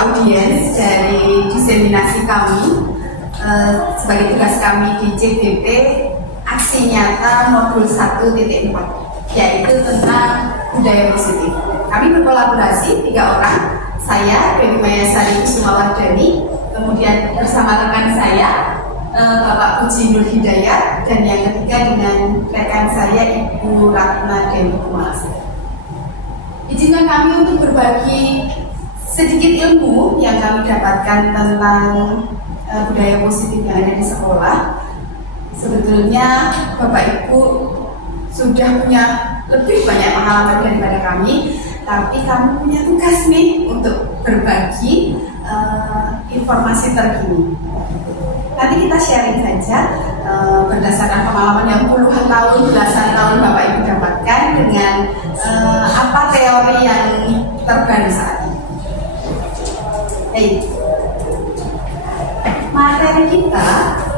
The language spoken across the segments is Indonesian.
audiens dari diseminasi kami sebagai tugas kami di CBP aksi nyata modul 1.4, yaitu tentang budaya positif. Kami berkolaborasi 3 orang, saya Dewi Mayasari Kusumawardani, kemudian bersama rekan saya Bapak Puji Nur Hidayat, dan yang ketiga dengan rekan saya Ibu Ratna Dewi Kumalasari. Izinkan kami untuk berbagi sedikit ilmu yang kami dapatkan tentang budaya positif yang ada di sekolah. Sebetulnya Bapak Ibu sudah punya lebih banyak pengalaman daripada kami, tapi kami punya tugas nih untuk berbagi informasi terkini. Nanti kita sharing saja berdasarkan pengalaman yang puluhan tahun, belasan tahun Bapak Ibu dapatkan dengan apa teori yang terbaru saat ini. Materi kita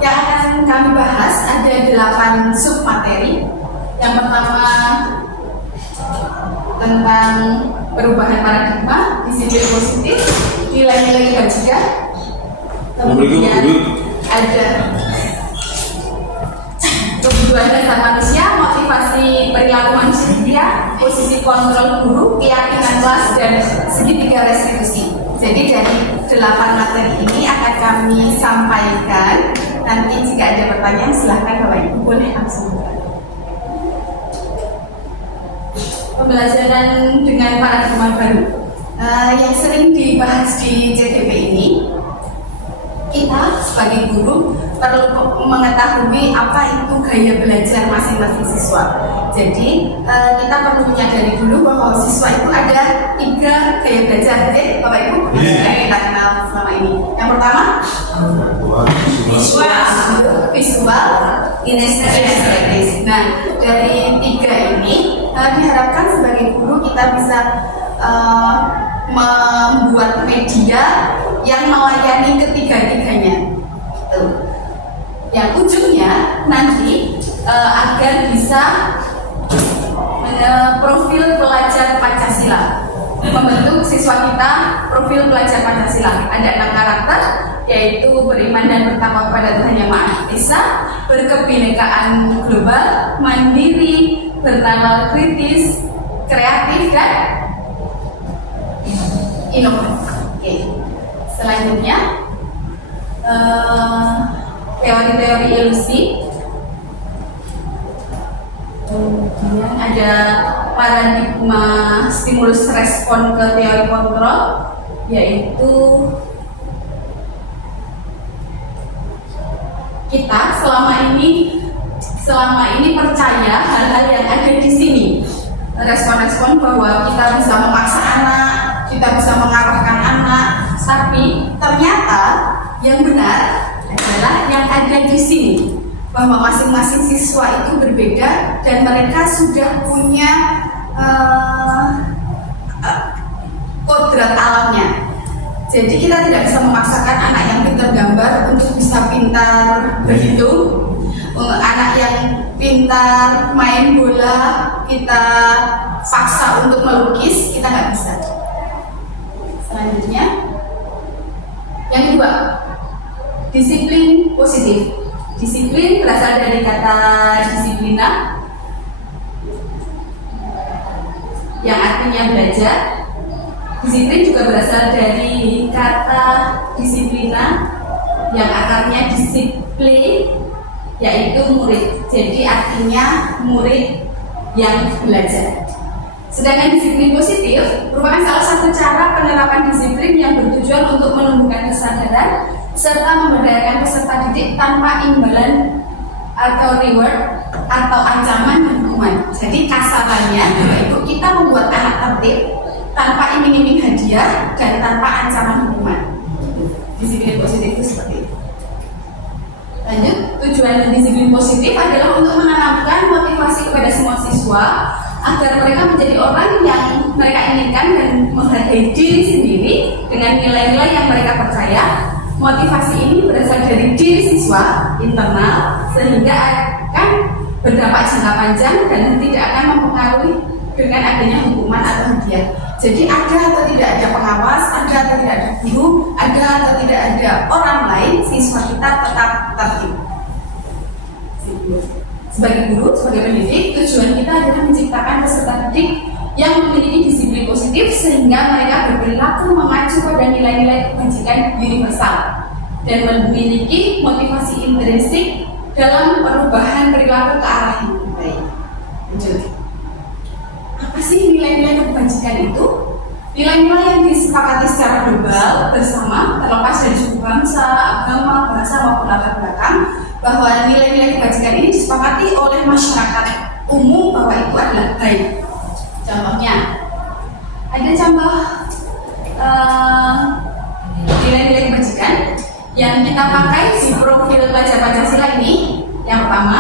yang akan kami bahas ada 8 submateri. Yang pertama tentang perubahan paradigma, disiplin positif, nilai-nilai kebajikan. Kemudian ada kebutuhan dasar manusia, motivasi perilaku manusia, posisi kontrol guru, keyakinan kelas, dan segitiga restitusi. Jadi dari 8 materi ini akan kami sampaikan. Nanti jika ada pertanyaan silahkan Bapak Ibu boleh langsung bertanya. Pembelajaran dengan paradigma baru yang sering dibahas di CDP ini, kita sebagai guru perlu mengetahui apa itu gaya belajar masing-masing siswa. Jadi kita perlu menyadari dulu bahwa siswa itu ada 3 gaya belajar. Jadi Bapak Ibu yang kita kenal selama ini. Yang pertama visual, kinestetis. Nah, dari 3 ini diharapkan sebagai guru kita bisa membuat media yang melayani ketiga-tiganya. Yang ujungnya nanti agar bisa profil pelajar Pancasila, membentuk siswa kita profil pelajar Pancasila. Ada 6 karakter, yaitu beriman dan bertakwa kepada Tuhan Yang Maha Esa, berkebinekaan global, mandiri, bernalar kritis, kreatif, dan inovatif. Oke. Selanjutnya teori-teori ilusi. Kemudian ada paradigma stimulus respon ke teori kontrol, yaitu kita selama ini percaya hal-hal yang ada di sini, respon-respon bahwa kita bisa memaksa anak, kita bisa mengarahkan anak, tapi ternyata yang benar adalah yang ada di sini, bahwa masing-masing siswa itu berbeda dan mereka sudah punya kodrat alamnya. Jadi kita tidak bisa memaksakan anak yang pintar gambar untuk bisa pintar berhitung, anak yang pintar main bola kita paksa untuk melukis, kita nggak bisa. Selanjutnya, yang kedua, disiplin positif. Disiplin berasal dari kata disiplina, yang artinya belajar. Disiplin juga berasal dari kata disiplina, yang akarnya disiplin, yaitu murid. Jadi artinya murid yang belajar. Sedangkan disiplin positif merupakan salah satu cara penerapan disiplin yang bertujuan untuk menumbuhkan kesadaran serta memberdayakan peserta didik tanpa imbalan atau reward atau ancaman dan hukuman. Jadi kasarannya, Ibu, kita membuat anak tertib tanpa iming-iming hadiah dan tanpa ancaman hukuman. Disiplin positif itu seperti itu. Lanjut, tujuan disiplin positif adalah untuk menanamkan motivasi kepada semua siswa agar mereka menjadi orang yang mereka inginkan dan menghargai diri sendiri dengan nilai-nilai yang mereka percaya. Motivasi ini berasal dari diri siswa internal sehingga akan berdampak jangka panjang dan tidak akan mempengaruhi dengan adanya hukuman atau hadiah. Jadi ada atau tidak ada pengawas, ada atau tidak ada guru, ada atau tidak ada orang lain, siswa kita tetap tertib. Sebagai guru, sebagai pendidik, tujuan kita adalah menciptakan peserta didik yang memiliki disiplin positif sehingga mereka berperilaku mengacu pada nilai-nilai kebajikan universal dan memiliki motivasi intrinsik dalam perubahan perilaku ke arah yang lebih baik. Lanjut. Apa sih nilai-nilai kebajikan itu? Nilai-nilai yang disepakati secara global bersama, terlepas dari suku bangsa, agama, bahasa maupun latar belakang, bahwa nilai-nilai kebajikan ini disepakati oleh masyarakat umum bahwa itu adalah baik. Contohnya, ada contoh nilai-nilai kebajikan yang kita pakai di profil pelajar Pancasila ini. Yang pertama,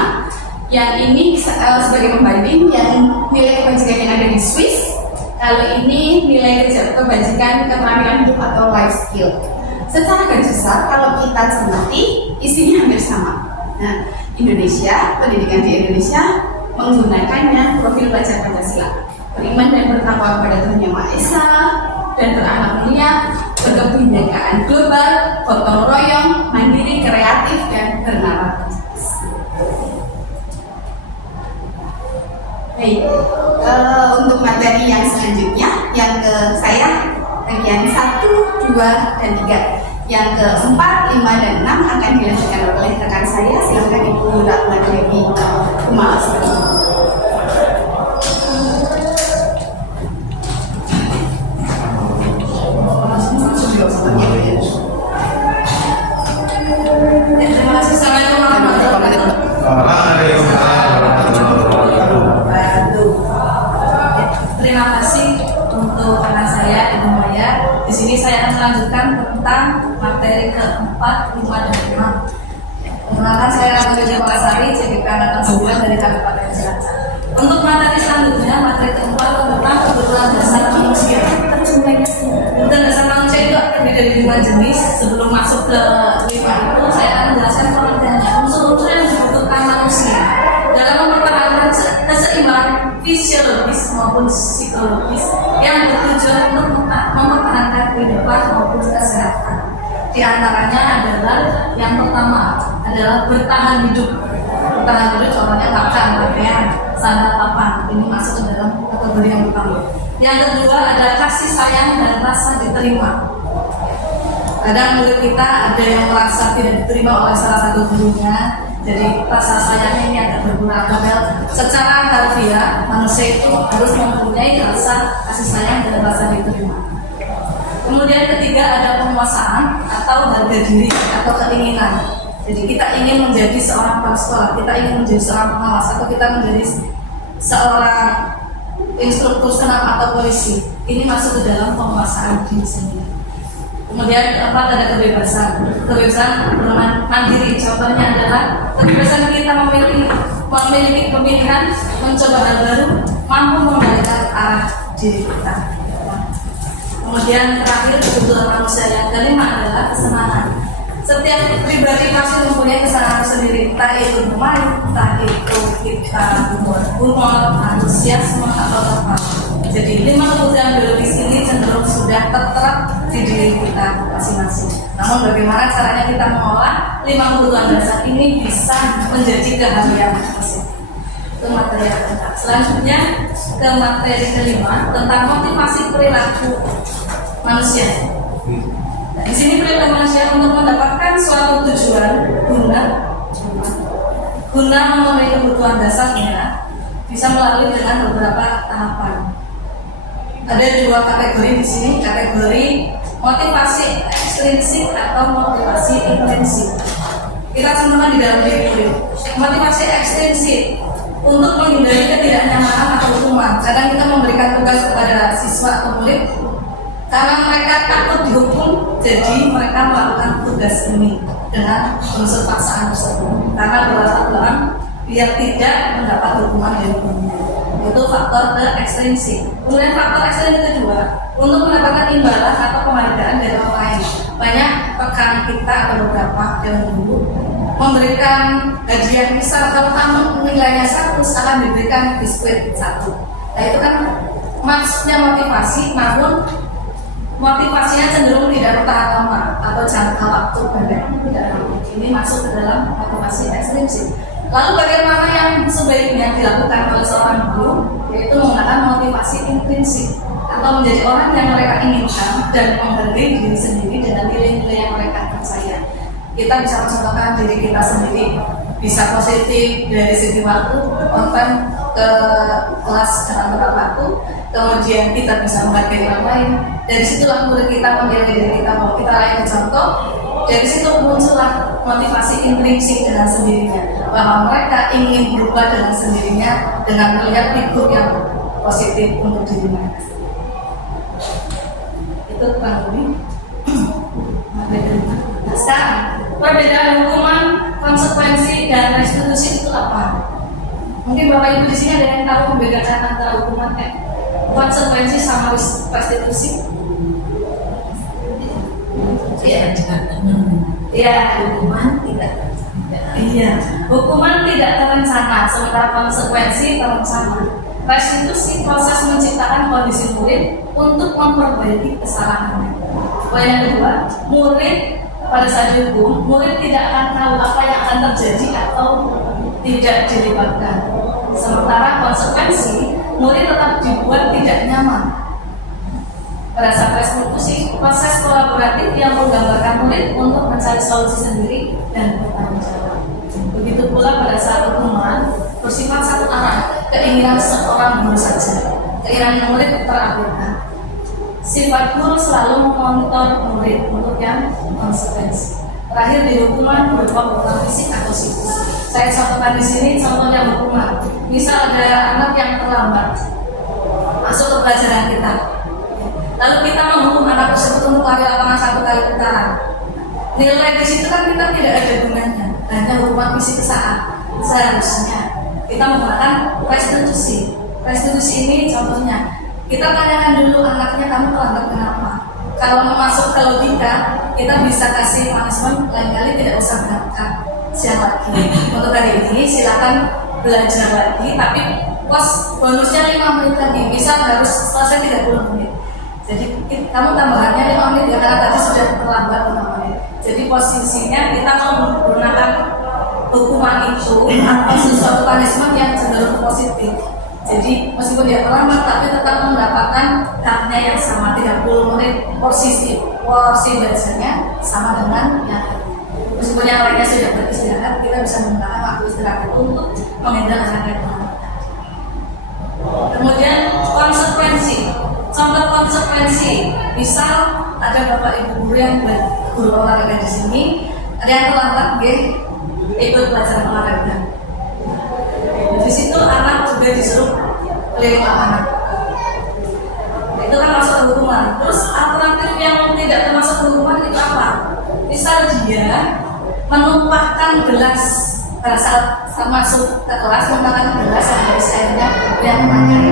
yang ini sebagai pembanding yang nilai kebajikan yang ada di Swiss. Kalau ini nilai kebajikan keterampilan hidup atau life skill. Secara garis besar, kalau kita cermati, isinya hampir sama. Nah, Indonesia, pendidikan di Indonesia menggunakannya profil pelajar Pancasila. Beriman dan bertakwa kepada Tuhan Yang Maha Esa dan berakhlak mulia, berkebinekaan global, gotong royong, mandiri, kreatif dan bernalar. Baik, untuk materi yang selanjutnya, yang ke saya bagian 1, 2, dan 3. Yang ke 4, 5, dan 6 akan dilanjutkan oleh rekan saya. Silakan Ibu Ratna Dewi Kumal. Terima kasih. Assalamualaikum warahmatullahi wabarakatuh. Terima kasih untuk rekan saya Ibu Maya. Di sini saya akan melanjutkan tentang materi keempat, 5, dan 6. Perkenalkan, saya Ratu Jepasari, CGP Angkatan 9 dari Kabupaten Cilacap. Untuk materi selanjutnya, materi keempat tentang kebutuhan dasar manusia. Kebutuhan dasar manusia itu terdiri dari 5 jenis. Sebelum masuk ke 5 itu, saya akan menjelaskan pengertiannya. Unsur-unsur yang dibutuhkan manusia dalam mempertahankan keseimbangan fisiologis maupun psikologis yang bertujuan untuk mempertahankan kehidupan maupun kesehatan. Di antaranya adalah yang pertama adalah bertahan hidup. Bertahan hidup contohnya makan, pakaian, sandal, papan. Ini masuk ke dalam kategori yang pertama. Yang kedua adalah kasih sayang dan rasa diterima. Kadang murid kita ada yang merasa tidak diterima oleh salah satu gurunya, jadi rasa sayangnya ini agak berkurang. Padahal secara harfiah manusia itu harus mempunyai rasa kasih sayang dan rasa diterima. Kemudian ketiga ada penguasaan atau harga diri atau keinginan. Jadi kita ingin menjadi seorang kepala sekolah, kita ingin menjadi seorang pengawas, atau kita menjadi seorang instruktur senam atau polisi. Ini masuk ke dalam penguasaan diri sendiri. Kemudian keempat ada kebebasan. Kebebasan mandiri. Contohnya adalah kebebasan kita memiliki pemilihan, mencoba hal baru, mampu mengendalikan arah diri kita. Kemudian terakhir kebutuhan manusia yang kelima adalah kesenangan. Setiap pribadi pasti mempunyai kesenangan sendiri, entah itu bermain, entah itu kita membuat humor, antusiasme atau apa. Jadi 5 kebutuhan biologis ini cenderung sudah terterap di diri kita masing-masing. Namun bagaimana caranya kita mengolah 5 kebutuhan dasar ini bisa menjadi keahlian masing-masing. Itu materi yang keempat. Selanjutnya ke materi kelima tentang motivasi perilaku manusia. Nah, di sini perilaku manusia untuk mendapatkan suatu tujuan guna memenuhi kebutuhan dasarnya bisa melalui dengan beberapa tahapan. Ada 2 kategori di sini, kategori motivasi ekstrinsik atau motivasi intrinsik. Kita contohkan di dalam diri murid. Motivasi ekstrinsik untuk menghindari ketidaknyamanan atau hukuman. Kadang kita memberikan tugas kepada siswa atau murid karena mereka takut dihukum, jadi mereka melakukan tugas ini dengan unsur paksaan tersebut. Karena berlatar belakang biar tidak mendapat hukuman dari gurunya. Itu faktor ekstrinsik. Kemudian faktor ekstrinsik kedua, untuk mendapatkan imbalan atau penghargaan dari orang lain. Banyak rekan kita atau beberapa yang dulu memberikan hadiah, misal kalau kamu nilainya 100 akan diberikan biskuit 1. Nah itu kan maksudnya motivasi, namun motivasinya cenderung tidak bertahan lama atau jangka waktu pendek. Ini masuk ke dalam motivasi ekstrinsik. Lalu bagaimana yang sebaiknya dilakukan oleh seorang guru, yaitu menggunakan motivasi intrinsik atau menjadi orang yang mereka inginkan dan menghargai diri sendiri dengan nilai-nilai yang mereka percaya. Kita bisa mencontohkan diri kita sendiri, bisa positif dari segi waktu, konten ke kelas dalam beberapa waktu, kemudian kita bisa menghargai orang lain. Dari situlah murid kita menilai diri kita bahwa kita layak contoh. Dari situ muncullah motivasi intrinsik dengan sendirinya, bahwa mereka ingin berubah dengan sendirinya dengan melihat figur yang positif untuk diri mereka. Itu kurang lebih. Nah, sekarang perbedaan hukuman, konsekuensi, dan restitusi itu apa? Mungkin Bapak Ibu di sini ada yang tahu membedakan antara hukuman, konsekuensi sama restitusi? Ya, hukuman tidak. Iya, hukuman tidak terencana, sementara konsekuensi terencana. Restitusi proses menciptakan kondisi murid untuk memperbaiki kesalahannya. Poin yang kedua, murid pada saat dihukum, murid tidak akan tahu apa yang akan terjadi atau tidak dilibatkan. Sementara konsekuensi, murid tetap dibuat tidak nyaman. Pada saat restitusi, proses kolaboratif yang menggambarkan murid untuk mencari solusi sendiri dan bertanggung jawab. Begitu pula pada saat hukuman bersifat satu arah, keinginan seorang guru saja, keinginan murid terabaikan. Sifat guru selalu memonitor murid untuk yang konsekuensi. Terakhir di hukuman berupa hukuman fisik atau psikis. Saya contohkan di sini contohnya hukuman. Misal ada anak yang terlambat masuk ke pelajaran kita. Lalu kita menghukum anak tersebut untuk lari lapangan 1 kali putaran. Nilai di situ kan kita tidak ada gunanya, hanya hukuman fisik sesaat. Seharusnya kita menggunakan restitusi. Restitusi ini contohnya, kita tanyakan dulu anaknya, kamu terlambat kenapa? Kalau mau masuk ke logika, kita bisa kasih punishment, lain kali tidak usah berangkat siang lagi. Untuk hari ini silakan belajar lagi, tapi pos bonusnya 5 menit lagi, bisa harus selesai 30 menit. Jadi kamu tambahannya 5 menit ya, karena tadi sudah terlambat 5 menit. Jadi posisinya kita mau menggunakan hukuman itu atau sesuatu punishment yang cenderung positif. Jadi meskipun dia terlambat tapi tetap mendapatkan haknya yang sama, 30 menit porsi belajarnya sama dengan yang lain. Meskipun yang lainnya sudah beristirahat, kita bisa menggunakan waktu istirahat untuk menghindar anak yang terlambat. Kemudian konsekuensi. Contoh konsekuensi, misal ada bapak ibu guru yang guru olahraga di sini, ada yang terlambat, ikut pelajaran olahraga. Di situ anak juga disuruh keliling lapangan. Itu kan masuk hukuman. Terus alternatif yang tidak termasuk hukuman itu apa? Misal dia menumpahkan gelas pada saat masuk ke kelas, menumpahkan gelas yang berisi airnya yang banyak.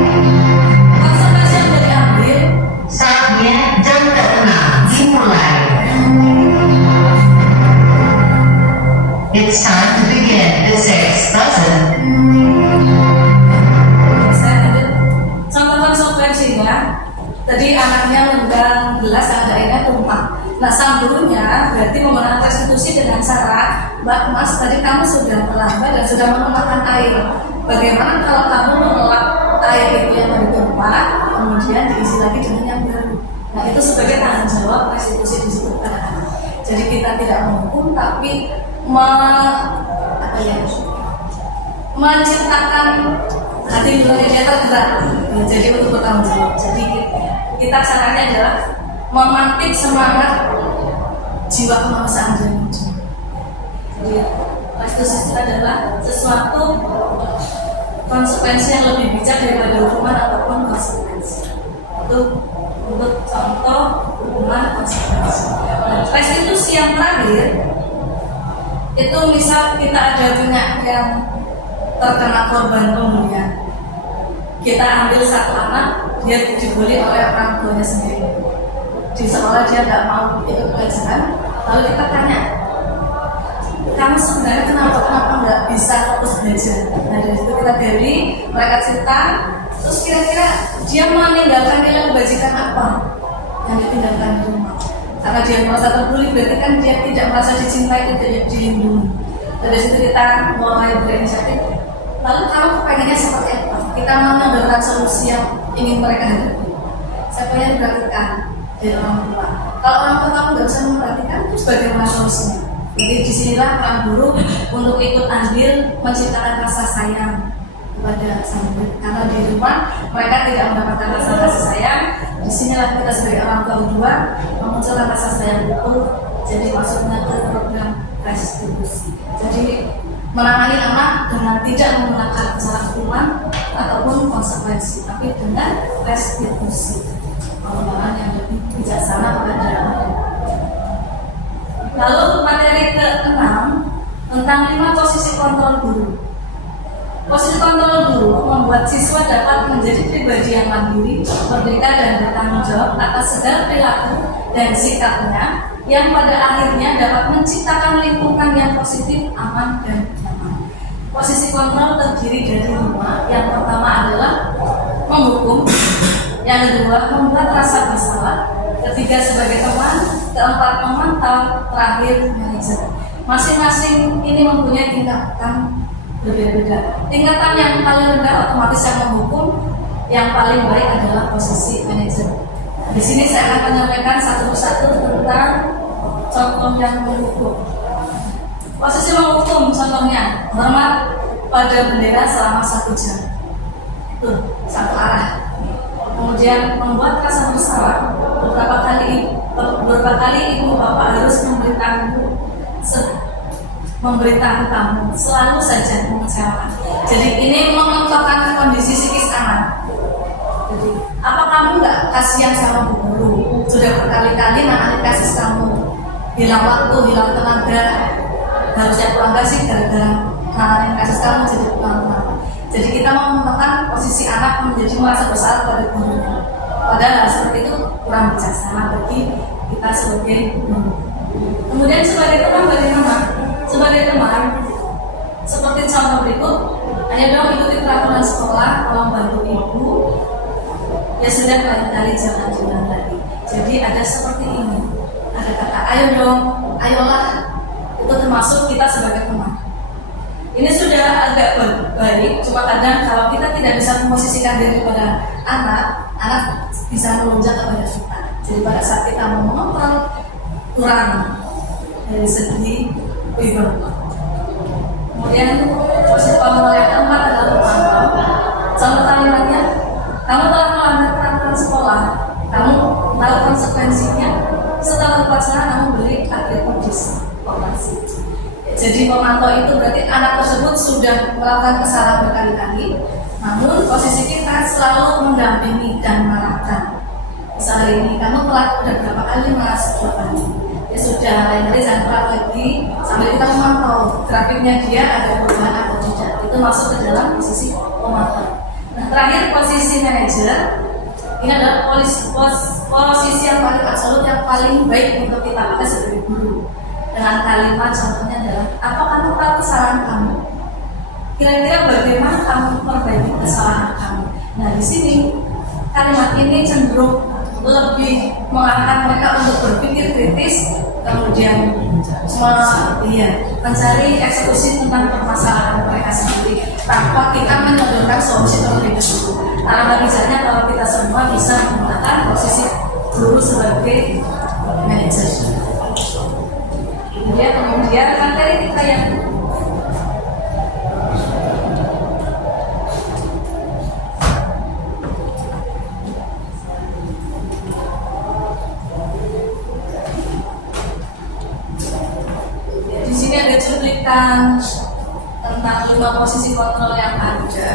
Konsekuensi yang bisa diambil, saatnya jam ke-6 dimulai. It's time to begin the 6th lesson. Contoh konsekuensinya, tadi anaknya memegang gelas yang airnya tumpah. Nah, sang gurunya berarti menggunakan restitusi dengan cara, Mbak Mas, tadi kamu sudah terlambat dan sudah menumpahkan air. Bagaimana kalau kamu mengelap air itu yang tadi tumpah, kemudian diisi lagi dengan yang baru? Nah, itu sebagai tanggung jawab restitusi di situ pada anak. Jadi kita tidak menghukum, tapi menciptakan hati nurani dia tergerak. Ya, jadi untuk bertanggung jawab. Jadi kita caranya adalah memantik semangat jiwa kemanusiaan dia muncul. Jadi restitusi itu adalah sesuatu konsekuensi yang lebih bijak daripada hukuman ataupun konsekuensi. Itu untuk contoh hukuman konsekuensi. Nah, restitusi yang terakhir itu misal kita ada punya yang terkena korban pembunuhan, kita ambil satu anak, dia dibully oleh orang tuanya sendiri di sekolah, dia nggak mau ikut pelajaran, lalu kita tanya, kamu sebenarnya kenapa nggak bisa fokus belajar? Nah, dari situ kita gali, mereka cerita, terus kira-kira dia meninggalkan nilai kebajikan apa yang ditinggalkan di rumah. Karena dia merasa terbuli, berarti kan dia tidak merasa dicintai, tidak dilindungi. Dari situ kita mulai berinisiatif. Lalu kamu pengennya seperti apa? Kita menentukan solusi yang ingin mereka hadapi. Siapa yang diperhatikan dari orang tua? Kalau orang tua kamu nggak bisa memperhatikan, terus bagaimana solusinya? Jadi disinilah peran guru untuk ikut andil menciptakan rasa sayang kepada sang murid. Karena di rumah mereka tidak mendapatkan rasa kasih sayang. Disinilah kita sebagai orang tua berdua memunculkan rasa sayang itu. Jadi masuknya ke program restitusi. Jadi menangani anak dengan tidak menggunakan cara hukuman ataupun konsekuensi, tapi dengan restitusi, pengembangan yang lebih bijaksana kepada anak. Lalu materi ke-6 tentang 5 posisi kontrol guru. Posisi kontrol guru membuat siswa dapat menjadi pribadi yang mandiri, merdeka dan bertanggung jawab atas segala perilaku dan sikapnya, yang pada akhirnya dapat menciptakan lingkungan yang positif, aman, dan nyaman. Posisi kontrol terdiri dari 5. Yang pertama adalah menghukum, yang kedua membuat rasa bersalah, ketiga sebagai teman, keempat memantau, terakhir manajer. Masing-masing ini mempunyai tingkatan berbeda-beda. Tingkatan yang paling rendah otomatis yang menghukum, yang paling baik adalah posisi manajer. Di sini saya akan menyampaikan satu persatu tentang contoh yang menghukum. Posisi menghukum contohnya hormat pada bendera selama 1 jam. Itu satu arah. Kemudian membuat rasa bersalah. Beberapa kali ibu bapak harus memberitahu kamu, selalu saja mengecewakan. Jadi ini mengontrolkan kondisi psikis anak. Jadi apa kamu nggak kasihan sama bu guru? Sudah berkali-kali nanganin kasus kamu, hilang waktu, hilang tenaga, harusnya pulang kasih gara-gara nanganin kasus kamu jadi pulang. Jadi kita menekan posisi anak menjadi merasa bersalah pada gurunya. Padahal seperti itu kurang bijaksana bagi kita sebagai guru. Kemudian sebagai teman bagaimana? Sebagai teman, seperti contoh berikut, ayo dong ikuti peraturan sekolah, tolong bantu ibu. Ya sudah kali-kali jangan jualan lagi. Jadi ada seperti ini, ada kata ayo dong, ayolah. Itu termasuk kita sebagai teman. Ini sudah agak baik, cuma kadang kalau kita tidak bisa memposisikan diri kepada anak, anak bisa melonjak kepada kita. Jadi pada saat kita mau mengontrol, kurang dari segi wibawa. Kemudian posisi kontrol yang keempat adalah pemantau. Contoh kalimatnya, kamu telah melanggar peraturan sekolah, kamu tahu konsekuensinya. Setelah upacara kamu beri atribut operasi. Jadi pemantau itu berarti anak tersebut sudah melakukan kesalahan berkali-kali, namun posisi kita selalu mendampingi dan mengarahkan. Misalnya ini, kamu telah udah berapa kali merasa kali? Ya sudah, lain kali jangan telat lagi sambil kita memantau grafiknya dia ada perubahan atau tidak. Itu masuk ke dalam posisi pemantau. Nah terakhir posisi manajer, ini adalah posisi yang paling absolut, yang paling baik untuk kita pakai sebagai guru. Dengan kalimat contohnya adalah, apa kamu tahu kesalahan kamu? Kira-kira bagaimana kamu memperbaiki kesalahan kamu? Nah di sini kalimat ini cenderung lebih mengarahkan mereka untuk berpikir kritis, kemudian mencari eksekusi tentang permasalahan mereka sendiri tanpa kita menyodorkan solusi terlebih dahulu. Alangkah bijaknya kalau kita semua bisa menggunakan posisi guru sebagai manajer. Kemudian materi kita yang di sini ada cuplikan tentang 5 posisi kontrol yang ada.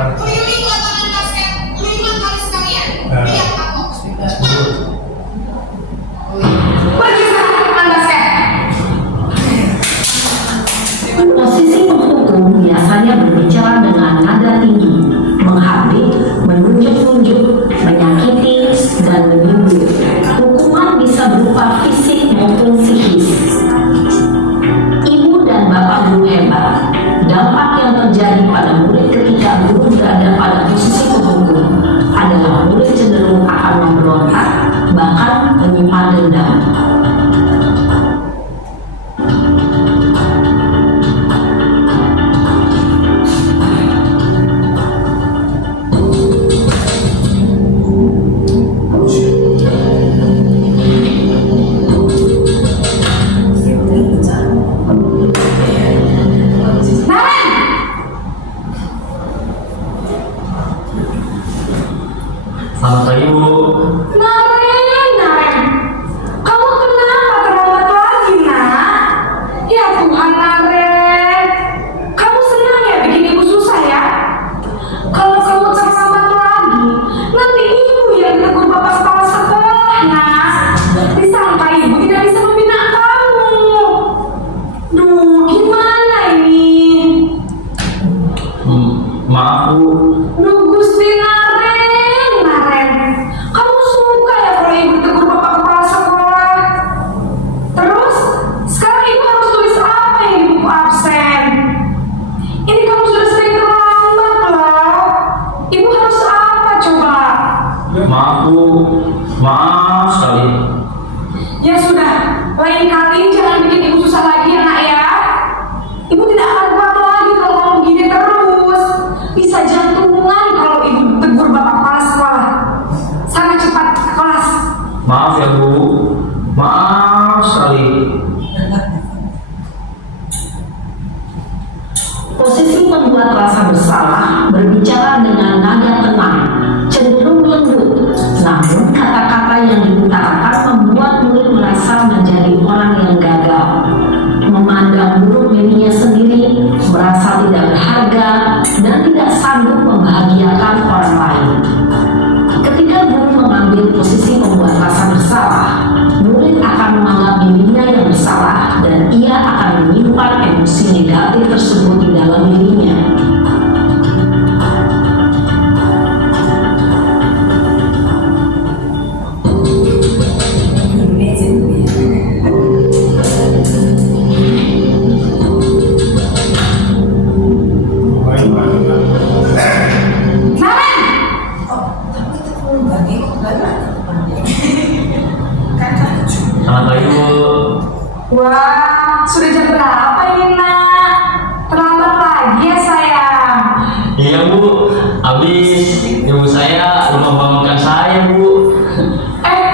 Keliling lapangan basket 5 kali sekalian. Lihat aku. Pergi sana lapangan basket. Posisi penghukum biasanya berbicara dengan nada tinggi, menghardik, menunjuk-nunjuk, menyakiti, dan menyindir. Hukuman bisa berupa fisik maupun psikis. Ibu dan bapak guru hebat. Dampak yang terjadi pada murid ketika guru berada pada posisi penghukum adalah murid cenderung akan memberontak, bahkan menyimpan dendam. Selamat pagi, Bu. Naren, kamu kenapa terlambat lagi, nak? Ya Tuhan, Naren, kamu senang ya bikin ibu susah ya? Kalau kamu terlambat lagi, nanti ibu yang ditegur bapak kepala sekolah, nak. Disangka ibu tidak bisa membina kamu. Duh, gimana ini? Maaf, Bu. Duh, Gusti Naren, kamu suka ya kalau ibu tegur bapak kepala sekolah? Terus, sekarang ibu harus tulis apa yang di buku absen? Ini kamu sudah sering terlambat loh. Ibu harus apa coba? Maaf, Bu. Maaf sekali. Ya sudah, lain kali jangan bikin ibu susah lagi ya, nak ya. Ibu tidak akan kuat lagi kalau kamu begini terus. Bisa jantungan kalau ibu tegur bapak kepala sekolah. Sana cepat ke kelas. Maaf ya, Bu. Maaf sekali. Posisi pembuat rasa bersalah berbicara dengan nada tenang, cenderung lembut, namun kata-kata yang diutarakan membuat murid merasa menjadi orang yang gagal, memandang buruk dirinya sendiri, merasa tidak berharga, dan tidak sanggup membahagiakan orang lain. Ketika guru mengambil posisi pembuat rasa bersalah, murid akan menganggap dirinya yang bersalah dan ia akan menyimpan emosi negatif tersebut di dalam dirinya. Selamat pagi, Bu. Wah, sudah jam berapa ini, nak? Terlambat lagi ya, sayang. Iya, Bu. Habis ibu saya lupa bangunkan saya, Bu.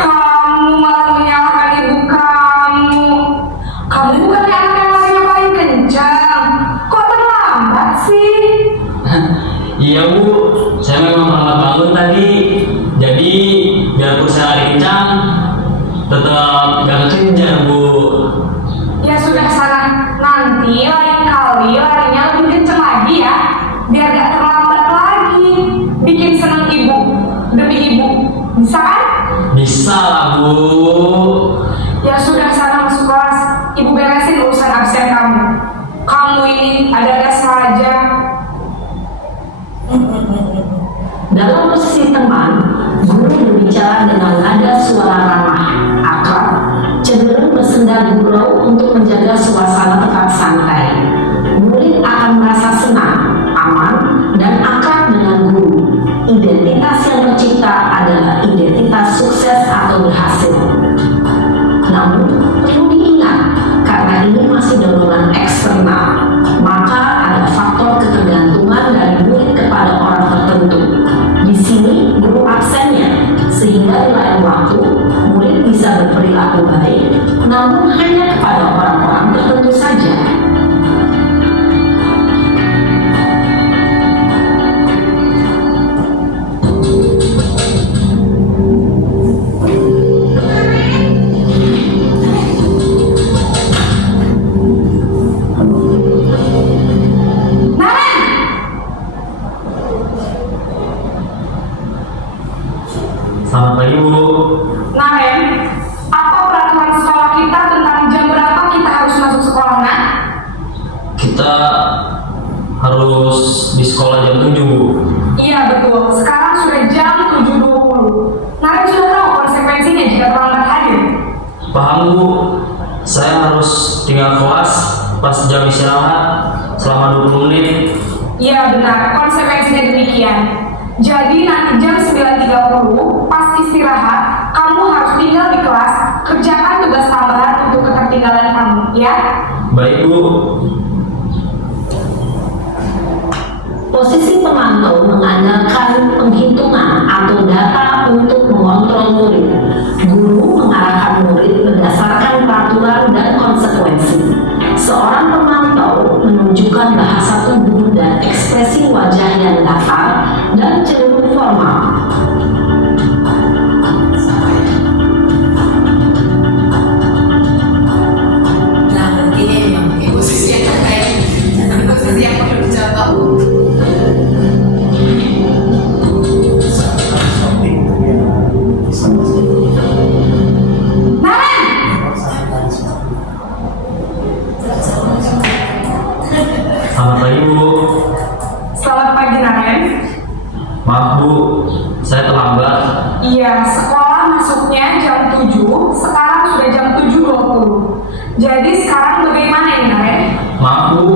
Kamu malah menyalahkan ibu kamu. Kamu bukan anak yang larinya paling kencang. Kok terlambat sih? Iya, Bu. Saya memang terlambat bangun tadi. Jadi, biarpun saya lari kencang, tetap gak kekejar, Bu. Ya sudah sana, nanti lain kali larinya lebih kenceng lagi ya, biar gak terlambat lagi. Bikin senang ibu demi ibu, bisa kan? Bisa lah, Bu. Ya sudah sana masuk kelas, ibu beresin urusan absen kamu. Kamu ini ada-ada saja. Dalam posisi teman, guru berbicara dengan nada suara ramah, akrab, cenderung senda gurau untuk menjaga suasana tetap santai. Murid akan merasa senang, aman, dan akrab dengan guru. Identitas yang tercipta adalah identitas sukses atau berhasil. Namun, perlu diingat, karena ini masih dorongan eksternal, maka ada faktor ketergantungan dari murid kepada orang tertentu. Di sini, guru absennya, sehingga di lain waktu, murid bisa berperilaku baik, namun hanya kepada orang-orang tertentu saja. Selamat pagi Bu. Naren, apa peraturan sekolah kita tentang jam berapa kita harus masuk sekolah, Nak? Kita harus di sekolah jam 7 Bu. Iya betul, sekarang sudah jam 7.20. Naren sudah tahu konsekuensinya jika terlambat hadir. Paham Bu, saya harus tinggal kelas pas jam istirahat selama 20 menit. Iya benar, konsekuensinya demikian. Jadi nanti jam 9.30 pas istirahat, kamu harus tinggal di kelas, kerjakan tugas tambahan untuk ketertinggalan kamu, ya? Baik Bu. Posisi pemantau mengandalkan penghitungan atau data untuk mengontrol murid. Guru mengarahkan murid berdasarkan peraturan dan konsekuensi. Seorang pemantau menunjukkan bahasa tubuh dan ekspresi wajah yang datar dan cenderung formal. Nah, ini memang posisi yang terkait dan posisi yang perlu dicontoh. Selamat pagi Bu. Selamat pagi, Naren. Maaf Bu, saya terlambat. Iya, sekolah masuknya jam 7, sekarang sudah jam 7.20. Jadi sekarang bagaimana ini, Naren? Maaf Bu,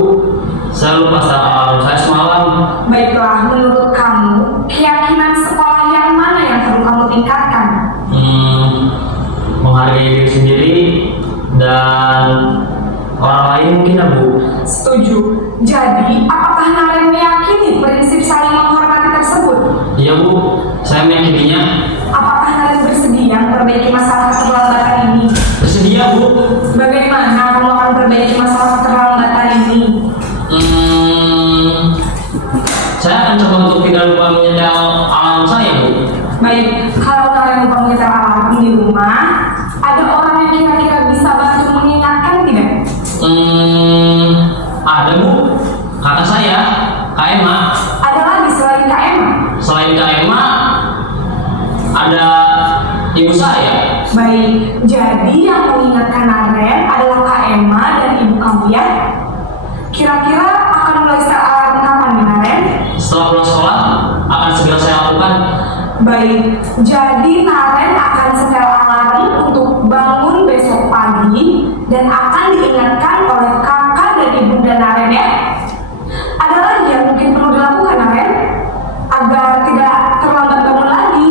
saya lupa start alarm saya semalam. Baiklah, menurut kamu, keyakinan sekolah yang mana yang perlu kamu tingkatkan? Menghargai diri sendiri dan orang lain mungkin ya Bu. Setuju. Jadi, apakah Naren meyakini prinsip saling menghormati tersebut? Iya Bu, saya meyakininya. Apakah Naren bersedia memperbaiki masalah keterlambatan ini? Bersedia Bu. Bagaimana kamu akan memperbaiki masalah keterlambatan ini? Saya akan coba untuk tidak lupa menyetel alarm saya Bu. Baik, kalau Naren lupa menyetel alarm di rumah, ada orang yang kira-kira bisa bantu mengingatkan tidak? Ada Bu, kakak saya, Kak Emma. Ada lagi selain Kak Emma? Selain Kak Emma, ada ibu saya. Baik, jadi yang mengingatkan Naren adalah Kak Emma dan ibu kamu ya? Kira-kira akan mulai setel alarm kapan nih, Naren? Setelah pulang sekolah, akan segera saya lakukan. Baik, jadi Naren akan setel alarm untuk bangun besok pagi dan akan diingatkan oleh kakak dan ibunda Naren ya. Ada lagi yang mungkin perlu dilakukan, Naren, agar tidak terlambat bangun lagi.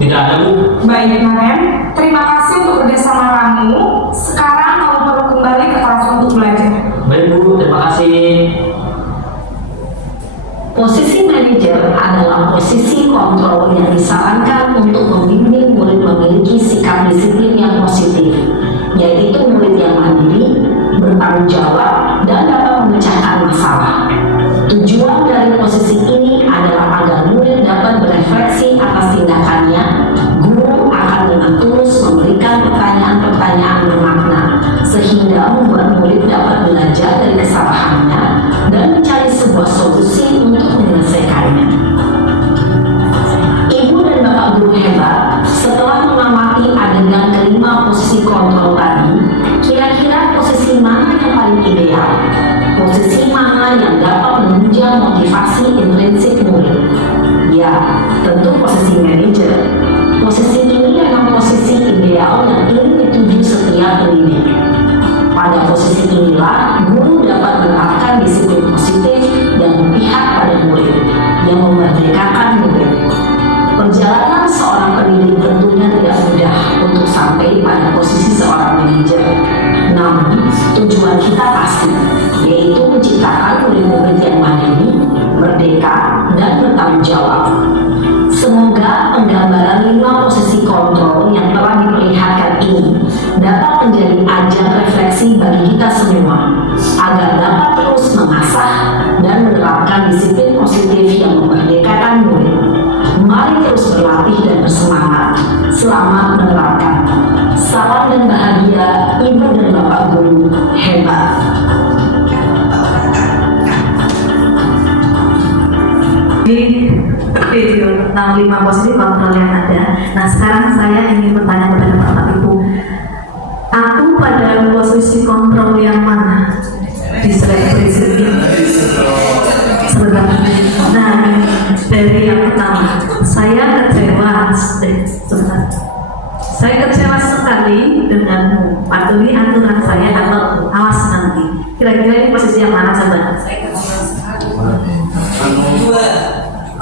Tidak ada Bu. Baik, Naren, terima kasih untuk kerjasama kamu. Sekarang kamu perlu kembali ke kelas untuk belajar. Baik Bu, terima kasih. Posisi manajer adalah posisi kontrol yang disarankan untuk membimbing murid memiliki sikap disiplin yang positif, yaitu murid yang mandiri, bertanggung jawab, dan dapat memecahkan masalah. Tujuan dari posisi ini adalah agar murid dapat berefleksi atas tindakannya. Guru akan dengan tulus memberikan pertanyaan-pertanyaan bermakna, sehingga membuat murid dapat belajar dari kesalahannya dan mencari sebuah solusi untuk menyelesaikannya. Ibu dan bapak guru hebat, setelah mengamati adegan kelima posisi kontrol tadi, kira-kira posisi mana yang paling ideal? Posisi mana yang dapat menunjang motivasi intrinsik murid? Ya, tentu posisi manajer. Posisi ini memang posisi ideal yang ingin dituju setiap usia pendidik. Pada posisi inilah, guru dapat menerapkan disiplin positif dan berpihak pada murid yang memerdekakan murid. Perjalanan seorang pendidik tentunya tidak mudah untuk sampai pada posisi seorang manajer. Namun, tujuan kita pasti, yaitu menciptakan murid-murid yang mandiri, merdeka, dan bertanggung jawab. Semoga penggambaran 5 posisi kontrol yang telah diperlihatkan ini dapat menjadi ajang refleksi bagi kita semua, agar dapat terus mengasah dan menerapkan disiplin positif yang memerdekakan murid. Mari terus berlatih dan bersemangat. Selamat menerapkan. Salam dan bahagia, Ibu dan Bapak Guru hebat. Di video tentang 5 posisi kontrol yang ada. Nah, sekarang saya ingin bertanya kepada Bapak Ibu, aku pada posisi kontrol yang mana di slide berikut ini? Nah, dari yang pertama, saya kecewa. Saya kecewa sekali denganmu. Patuhi aturan saya atau awas nanti. Kira-kira ini posisi yang mana coba?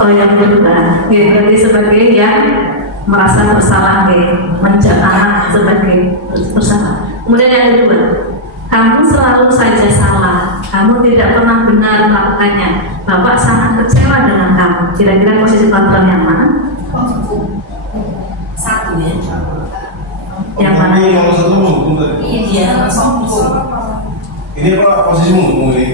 Oh, yang kedua, berarti sebagai yang merasa bersalah, menjadi sebagai bersalah. Kemudian yang kedua, kamu selalu saja salah, kamu tidak pernah benar melakukannya. Bapak sangat kecewa dengan kamu. Kira-kira posisi kontrol yang mana? Satu ya. Yang mana? Yang satu menghukum tadi. Iya. Ini apa posisi menghukum ini?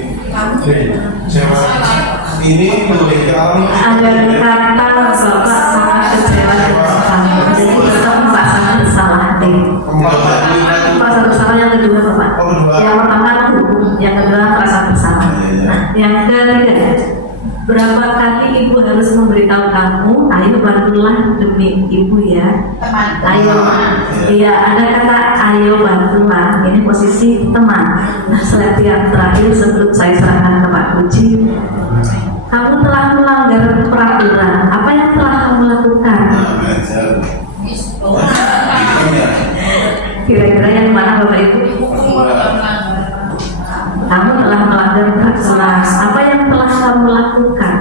Ini memberikan Ada kata Bapak sangat kecewa dengan kamu. Jadi tetap merasa bersalah. Merasa bersalah yang kedua Bapak. Yang pertama hukum, yang kedua merasa bersalah. Nah, yang ketiga, berapa kali Ibu harus memberitahu kamu, ayo bantulah demi Ibu ya. Ayo, iya ada kata ayo bantulah. Ini posisi teman. Nah, slide yang terakhir sebelum saya serahkan ke Pak Puji. Kamu telah melanggar peraturan. Apa yang telah kamu lakukan? Kira-kira yang mana Bapak Ibu? Kamu telah melanggar peraturan. Apa yang telah kamu lakukan?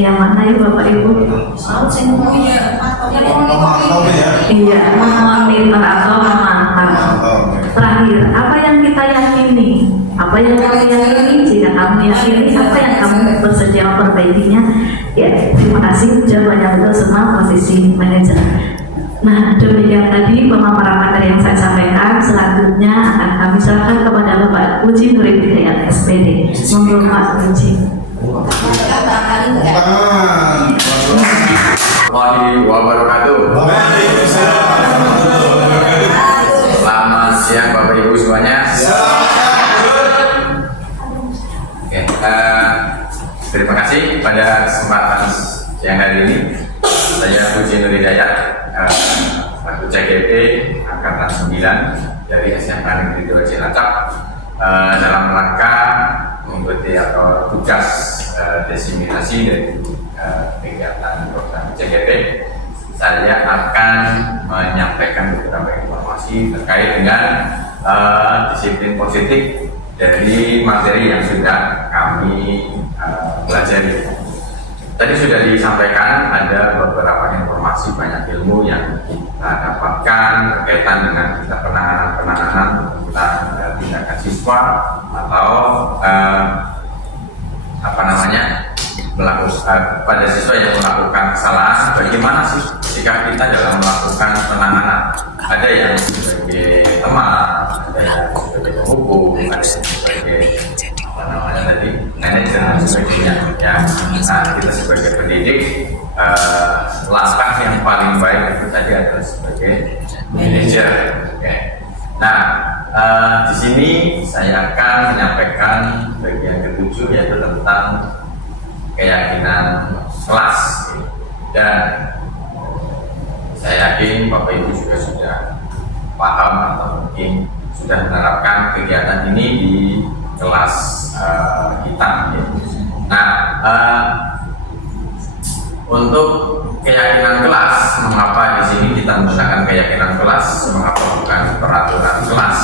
Yang mana ya Bapak Ibu? Iya, memonitor atau memantau. Terakhir, apa yang kita yakini? Apa yang kamu yakini? Jika kamu yakini, apa yang kamu bersedia memperbaikinya? Ya, terima kasih. Jawabannya betul semua posisi manajer. Nah, demikian tadi pemaparan materi yang saya sampaikan. Selanjutnya akan kami serahkan kepada Bapak Puji Nuril Hidayat SPD. Monggo Pak Puji. Warahmatullahi wabarakatuh. Selamat siang Bapak Ibu semuanya. Oke, terima kasih pada kesempatan siang hari ini. Saya Puji Nur Hidayat, Satu CGP Angkatan 9 dari SMK Negeri 2 Cilacap, dalam rangka mengikuti atau tugas diseminasi dari kegiatan program CGP. Saya akan menyampaikan beberapa informasi terkait dengan disiplin positif dari materi yang sudah kami pelajari. Tadi sudah disampaikan ada beberapa informasi, banyak ilmu yang kita dapatkan berkaitan dengan kita penanganan tentang tindakan siswa atau pada siswa yang melakukan kesalahan. Bagaimana sih jika kita dalam melakukan penanganan? Ada yang sebagai teman, ada yang sebagai penghukum, ada yang sebagai manajer dan sebagainya. Ya, nah kita sebagai pendidik, langkah yang paling baik itu tadi adalah sebagai manajer. Okay. Nah, di sini saya akan menyampaikan bagian ketujuh, yaitu tentang keyakinan kelas. Dan saya yakin Bapak Ibu juga sudah paham atau mungkin sudah menerapkan kegiatan ini di kelas kita. Nah, untuk keyakinan kelas. Mengapa di sini kita menggunakan keyakinan kelas? Mengapa bukan peraturan kelas?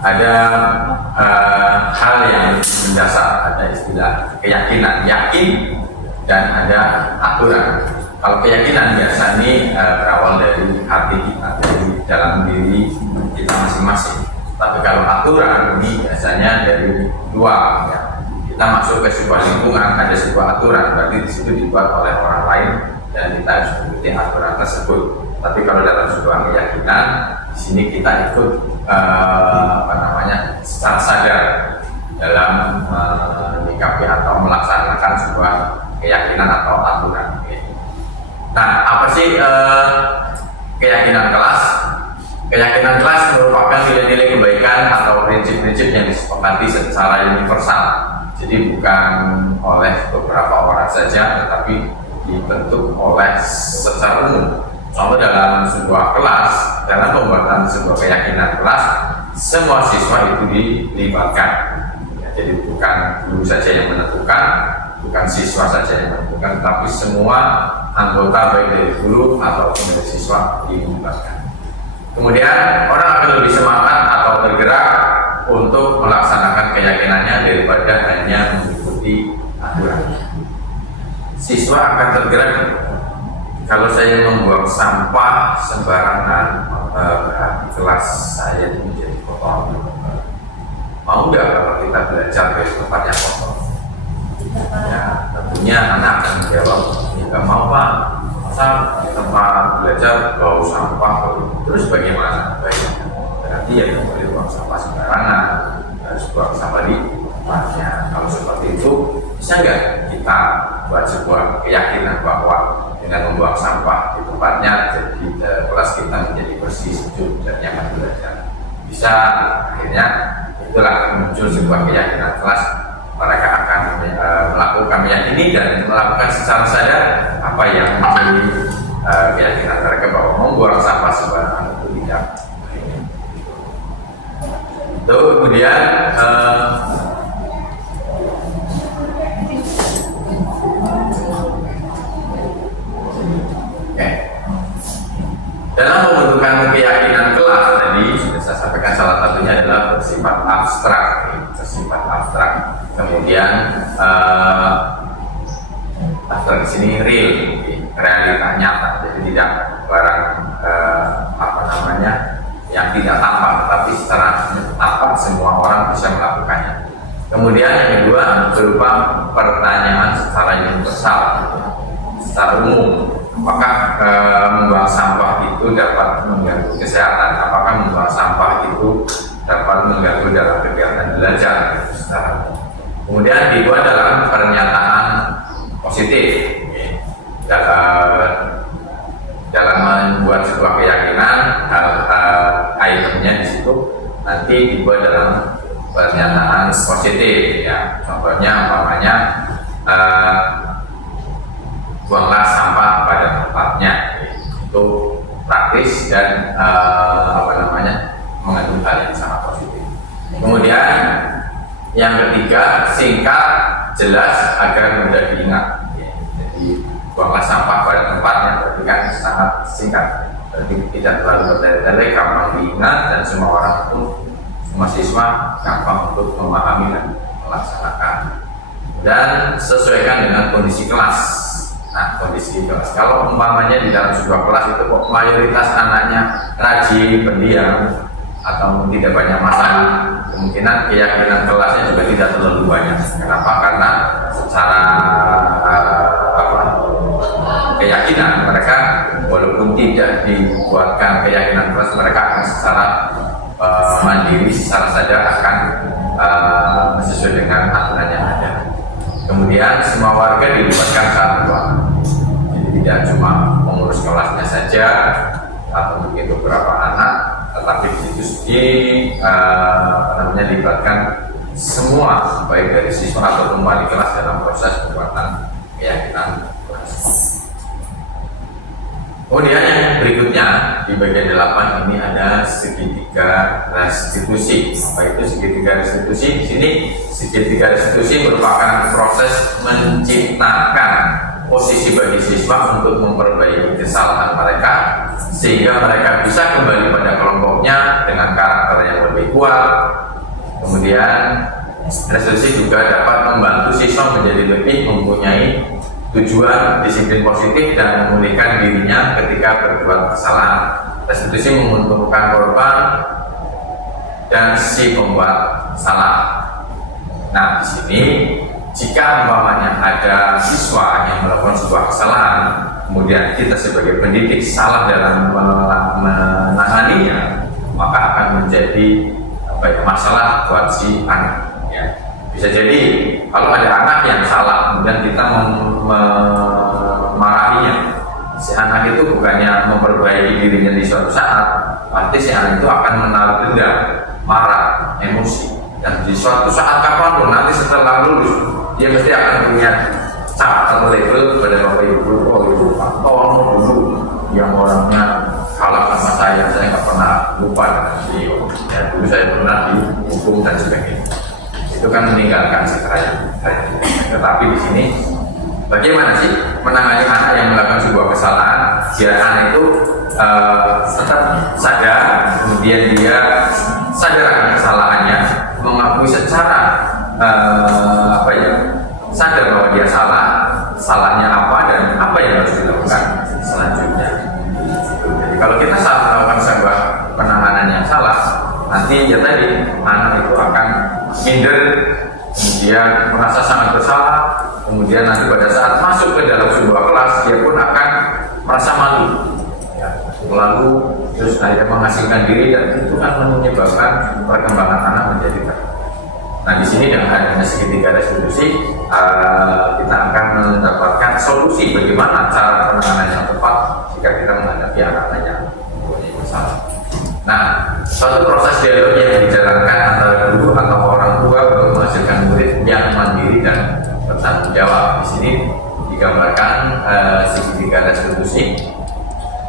Ada hal yang mendasar, ada istilah keyakinan, yakin, dan ada aturan. Kalau keyakinan biasa ini berawal dari hati kita, dari dalam diri kita masing-masing. Tapi kalau aturan ini biasanya dari luar. Ya. Kita masuk ke sebuah lingkungan, ada sebuah aturan, berarti di situ dibuat oleh orang lain dan kita harus mengikuti aturan tersebut. Tapi kalau dalam sebuah keyakinan, di sini kita ikut secara sadar dalam menyikapi atau melaksanakan sebuah keyakinan atau aturan. Nah, apa sih keyakinan kelas? Keyakinan kelas merupakan nilai-nilai kebaikan atau prinsip-prinsip yang disepakati secara universal. Jadi bukan oleh beberapa orang saja, tetapi dibentuk oleh secara umum. Contoh dalam sebuah kelas, dalam pembuatan sebuah keyakinan kelas, semua siswa itu dilibatkan. Ya, jadi bukan guru saja yang menentukan, bukan siswa saja yang menentukan, tapi semua anggota baik dari guru ataupun dari siswa dilibatkan. Kemudian orang akan lebih semangat atau tergerak untuk melaksanakan keyakinannya daripada hanya mengikuti aturan. Siswa akan tergerak kalau saya membuang sampah sembarangan, berarti kelas saya menjadi kotor. Mau nggak kalau kita belajar dari tempat yang kotor? Ya, tentunya anak akan menjawab, ya nggak mau Pak. Masa tempat belajar bau sampah, terus bagaimana? Berarti ya nggak boleh buang sampah sembarangan, harus buang sampah di tempatnya. Kalau seperti itu, bisa nggak kita buat sebuah keyakinan bahwa dengan membuang sampah di tempatnya, jadi kelas kita menjadi bersih, sejuk, dan nyaman belajar? Bisa. Akhirnya itulah muncul sebuah keyakinan kelas. Mereka akan melakukan meyakini dan melakukan secara sadar apa yang menjadi keyakinan mereka bahwa membuang sampah sembarangan itu tidak. Kemudian dalam pembentukan keyakinan kelas tadi sudah saya sampaikan, salah satunya adalah bersifat abstrak. Kemudian abstrak di sini real, realita nyata, jadi tidak barang yang tidak tampak, tapi secara tampak semua orang bisa melakukannya. Kemudian yang kedua berupa pertanyaan secara universal, secara umum. Apakah membuang sampah itu dapat mengganggu kesehatan? Apakah membuang sampah itu dapat mengganggu dalam kegiatan belajar? Kemudian dibuat dalam pernyataan positif. Dalam membuat sebuah keyakinan, itemnya di situ nanti dibuat dalam pernyataan positif. Ya, contohnya umpamanya buanglah sampah pada tempatnya, itu praktis dan mengandung hal yang sangat positif. Kemudian yang ketiga, singkat, jelas agar mudah diingat. Jadi buanglah sampah pada tempatnya, berarti kan sangat singkat, berarti tidak terlalu bertele-tele, gampang diingat, dan semua orang itu, semua siswa gampang untuk memahami dan melaksanakan. Dan sesuaikan dengan kondisi kelas. Nah, kondisi kelas, kalau umpamanya di dalam sebuah kelas itu kok mayoritas anaknya rajin, pendiam, atau tidak banyak masalah, kemungkinan keyakinan kelasnya juga tidak terlalu banyak. Kenapa? Karena secara keyakinan mereka, walaupun tidak dibuatkan keyakinan kelas, mereka akan secara mandiri, secara sadar akan sesuai dengan aturan yang ada. Kemudian semua warga dilibatkan saat berdoa. Jadi tidak cuma mengurus kelasnya saja atau begitu beberapa anak, tetapi di situ dilibatkan semua, baik dari siswa ataupun wali kelas dalam proses pembuatan keyakinan kelas. Kemudian yang berikutnya di bagian 8 ini ada segitiga restitusi. Apa itu segitiga restitusi? Di sini segitiga restitusi merupakan proses menciptakan posisi bagi siswa untuk memperbaiki kesalahan mereka sehingga mereka bisa kembali pada kelompoknya dengan karakter yang lebih kuat. Kemudian restitusi juga dapat membantu siswa menjadi lebih mempunyai tujuan, disiplin positif, dan memulihkan dirinya ketika berbuat kesalahan. Restitusi menguntungkan korban dan si pembuat salah. Nah, di sini jika umpamanya ada siswa yang melakukan sebuah kesalahan, kemudian kita sebagai pendidik salah dalam menanganinya, maka akan menjadi masalah buat si anak. Ya. Bisa jadi kalau ada anak yang salah, kemudian kita memarahinya, si anak itu bukannya memperbaiki dirinya di suatu saat, pasti si anak itu akan menaruh dendam, marah, emosi. Dan di suatu saat kapanpun nanti setelah lulus, dia mesti akan punya cap atau label kepada bapak ibu. Oh, ibu Pak Tono dulu yang orangnya kalah sama saya nggak pernah lupa dengan beliau. Ya, dulu saya pernah dihukum dan sebagainya. Itu kan meninggalkan sejarah. Tetapi di sini bagaimana sih menangani anak yang melakukan sebuah kesalahan? Biar anak itu tetap sadar, kemudian dia sadar akan kesalahannya, mengakui secara sadar bahwa dia salah, salahnya apa dan apa yang harus dilakukan selanjutnya. Jadi kalau kita salah melakukan sebuah penanganan yang salah, nanti ya tadi anak itu akan minder, kemudian merasa sangat bersalah, kemudian nanti pada saat masuk ke dalam sebuah kelas dia pun akan merasa malu, ya, lalu terus akhirnya mengasingkan diri, dan itu akan menyebabkan perkembangan anak menjadi terganggu. Nah, di sini dengan adanya segitiga restitusi, kita akan mendapatkan solusi bagaimana cara penanganan yang tepat jika kita menghadapi anak-anak yang mempunyai masalah. Nah, suatu proses dialog yang dijalankan antara guru atau orang tua untuk menghasilkan murid yang mandiri dan bertanggung jawab. Di sini digambarkan segitiga restitusi.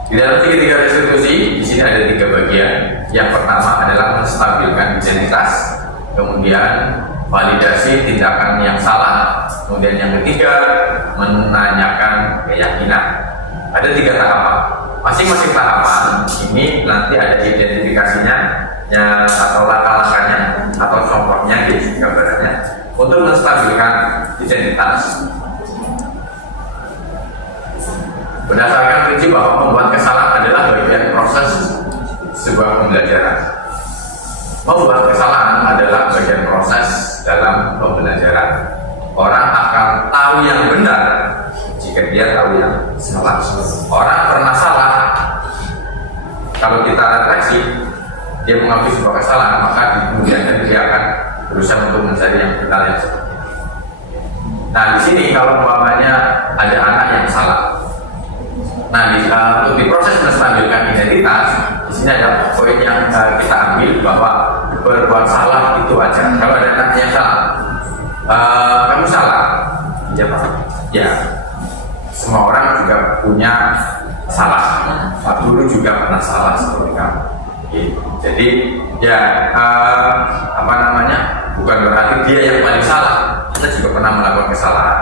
Di dalam segitiga restitusi, di sini ada 3 bagian. Yang pertama adalah menstabilkan identitas, kemudian validasi tindakan yang salah, kemudian yang ketiga menanyakan keyakinan. Ada 3 tahapan. Masing-masing tahapan ini nanti ada identifikasinya, atau langkah-langkahnya atau contohnya di gambarannya untuk menstabilkan identitas. Berdasarkan prinsip bahwa membuat kesalahan adalah bagian proses sebuah pembelajaran. Membuat kesalahan adalah bagian proses dalam pembelajaran. Orang akan tahu yang benar jika dia tahu yang salah. Orang pernah salah, kalau kita refleksi, dia mengakui sebuah kesalahan, maka kemudian dia akan berusaha untuk mencari yang benar yang seperti itu. Nah, di sini kalau umpamanya ada anak yang salah, nah untuk diproses menstabilkan identitas, di sini ada poin yang kita ambil bahwa berbuat salah itu wajar. Kalau ada anak yang salah, kamu salah, ya Pak. Ya, semua orang juga punya salah. Pak Guru juga pernah salah seperti kamu. Jadi ya bukan berarti dia yang paling salah. Kita juga pernah melakukan kesalahan.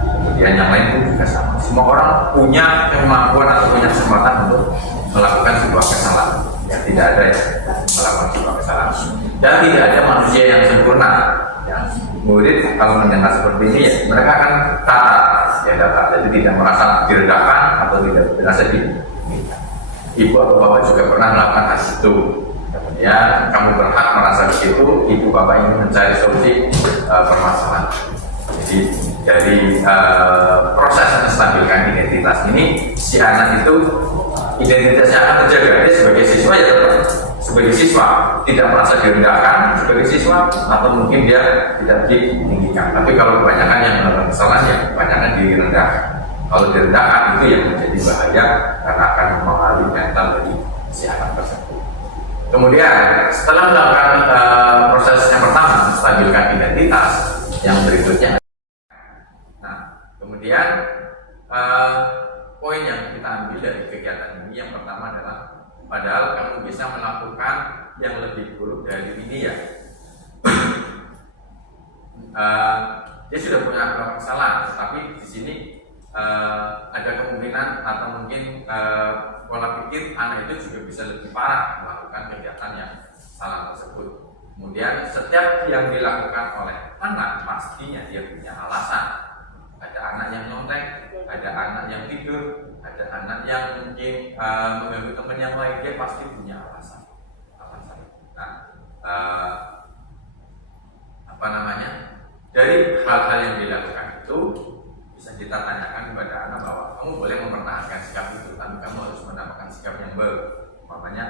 Kemudian yang lain pun juga sama. Semua orang punya kemampuan atau punya kesempatan untuk melakukan sebuah kesalahan. Ya, tidak ada yang melakukan sebuah kesalahan. Dan tidak ada manusia yang sempurna. Ya, murid kalau mendengar seperti ini, ya, mereka akan data. Jadi tidak merasa direndahkan atau tidak merasa ibu atau bapak juga pernah melakukan hal itu. Kemudian kamu berhak merasa begitu. Ibu bapak ingin mencari solusi permasalahan. Jadi dari proses menstabilkan identitas ini, si anak itu identitasnya akan terjaga. Dia sebagai siswa ya tetap sebagai siswa, tidak merasa direndahkan sebagai siswa, atau mungkin dia tidak ditinggikan. Tapi kalau kebanyakan yang melakukan kesalahan, ya kebanyakan direndahkan. Kalau direndahkan itu yang menjadi bahaya karena akan mempengaruhi mental dari si anak tersebut. Kemudian setelah melakukan proses yang pertama menstabilkan identitas, yang berikutnya. Nah, kemudian poin yang kita ambil dari kegiatan ini yang pertama adalah padahal kamu bisa melakukan yang lebih buruk dari ini ya. Dia sudah punya kesalahan, tapi di sini ada kemungkinan atau mungkin pola pikir anak itu juga bisa lebih parah melakukan kegiatan yang salah tersebut. Kemudian setiap yang dilakukan oleh anak pastinya dia punya alasan. Ada anak yang nyontek, ada anak yang tidur, ada anak yang mungkin mengganggu teman yang lain, dia pasti punya alasan. Nah, dari hal-hal yang dilakukan itu bisa kita tanyakan kepada anak bahwa kamu boleh mempertahankan sikap itu, tapi kamu harus menambahkan sikap yang baru. Makanya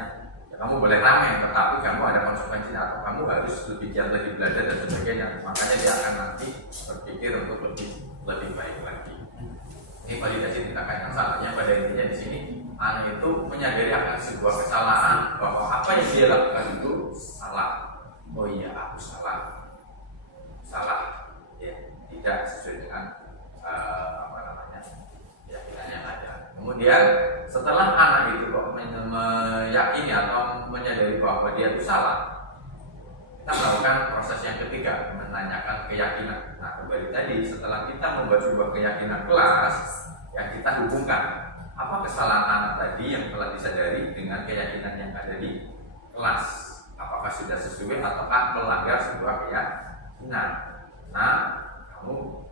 ya, kamu boleh ramai, tetapi kamu ada konsekuensi atau kamu harus lebih giat, lebih belajar dan sebagainya. Makanya dia akan nanti berpikir untuk lebih baik lagi. Ini validasi tindakan yang salahnya pada intinya di sini anak itu menyadari akan sebuah kesalahan bahwa apa yang dia lakukan itu salah. Oh iya, aku salah, ya tidak sesuai dengan keyakinan yang ada. Kemudian setelah anak itu kok meyakini atau menyadari bahwa dia itu salah, kita melakukan proses yang ketiga, menanyakan keyakinan. Nah, kembali tadi setelah kita membuat sebuah keyakinan kelas, yang kita hubungkan apa kesalahan anak tadi yang telah disadari dengan keyakinan yang ada di kelas. Apakah sudah sesuai ataukah melanggar sebuah keyakinan? Nah, kamu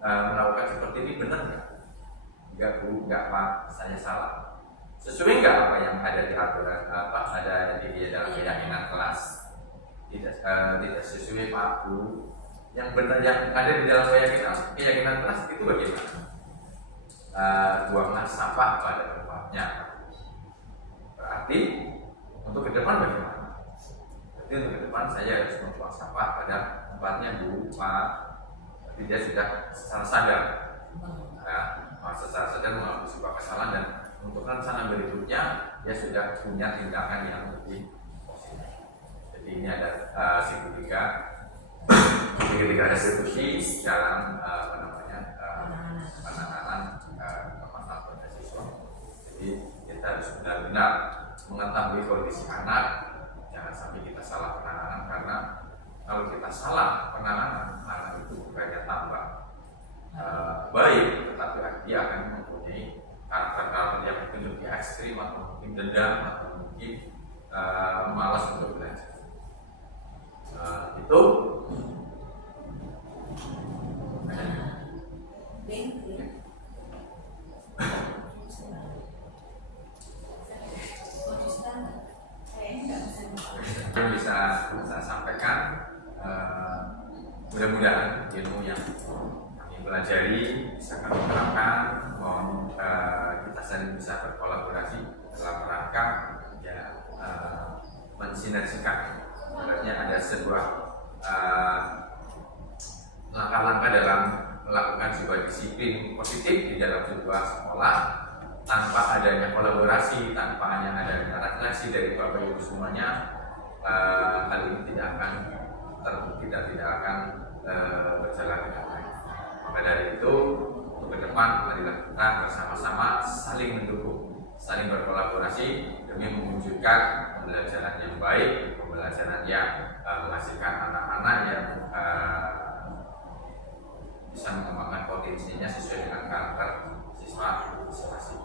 melakukan seperti ini benar nggak? Enggak Bu, enggak Pak, saya salah. Sesuai nggak apa yang ada di aturan ada di dalam keyakinan kelas? Tidak sesuai Pak Bu. Yang benar yang ada di dalam keyakinan kelas itu bagaimana? Buanglah sampah pada tempatnya. Berarti untuk ke depan bagaimana? Berarti untuk ke depan saya harus membuang sampah pada tempatnya Bu, Pak. Tapi dia sudah secara sadar, secara sadar mengalami sebuah kesalahan dan untuk rencana berikutnya dia sudah punya tindakan yang lebih positif. Jadi ini ada segitiga restitusi dalam penanganan masalah pada siswa. Jadi kita harus benar-benar mengetahui kondisi anak, jangan sampai kita salah penanganan, karena kalau kita salah penanganan anak itu bukannya tambah baik, tetapi dia akan mempunyai karakter-karakter yang mungkin lebih ekstrim atau mungkin dendam atau mungkin malas untuk belajar. Itu yang bisa saya sampaikan. Mudah-mudahan ilmu yang kami pelajari bisa kami terapkan, mohon kita saling bisa berkolaborasi dalam rangka mensinergikan. Sebenarnya ada sebuah langkah-langkah dalam melakukan sebuah disiplin positif di dalam sebuah sekolah. Tanpa adanya kolaborasi, tanpa adanya refleksi dari Bapak Ibu semuanya, hal ini tidak akan berjalan dengan baik. Maka dari itu, untuk ke depan marilah kita bersama-sama saling mendukung, saling berkolaborasi demi mewujudkan pembelajaran yang baik, pembelajaran yang menghasilkan anak-anak yang bisa mengembangkan potensinya sesuai dengan karakter siswa masing-masing.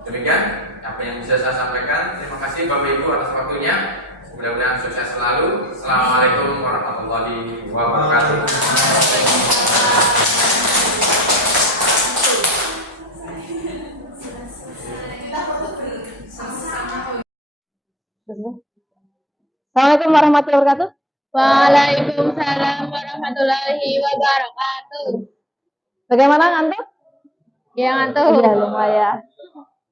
Demikian apa yang bisa saya sampaikan. Terima kasih Bapak Ibu atas waktunya. Mudah-mudahan sukses selalu. Assalamualaikum warahmatullahi wabarakatuh. Assalamualaikum warahmatullahi wabarakatuh. Waalaikumsalam warahmatullahi wabarakatuh. Bagaimana ngantuk? Ya ngantuk. Iya lumayan.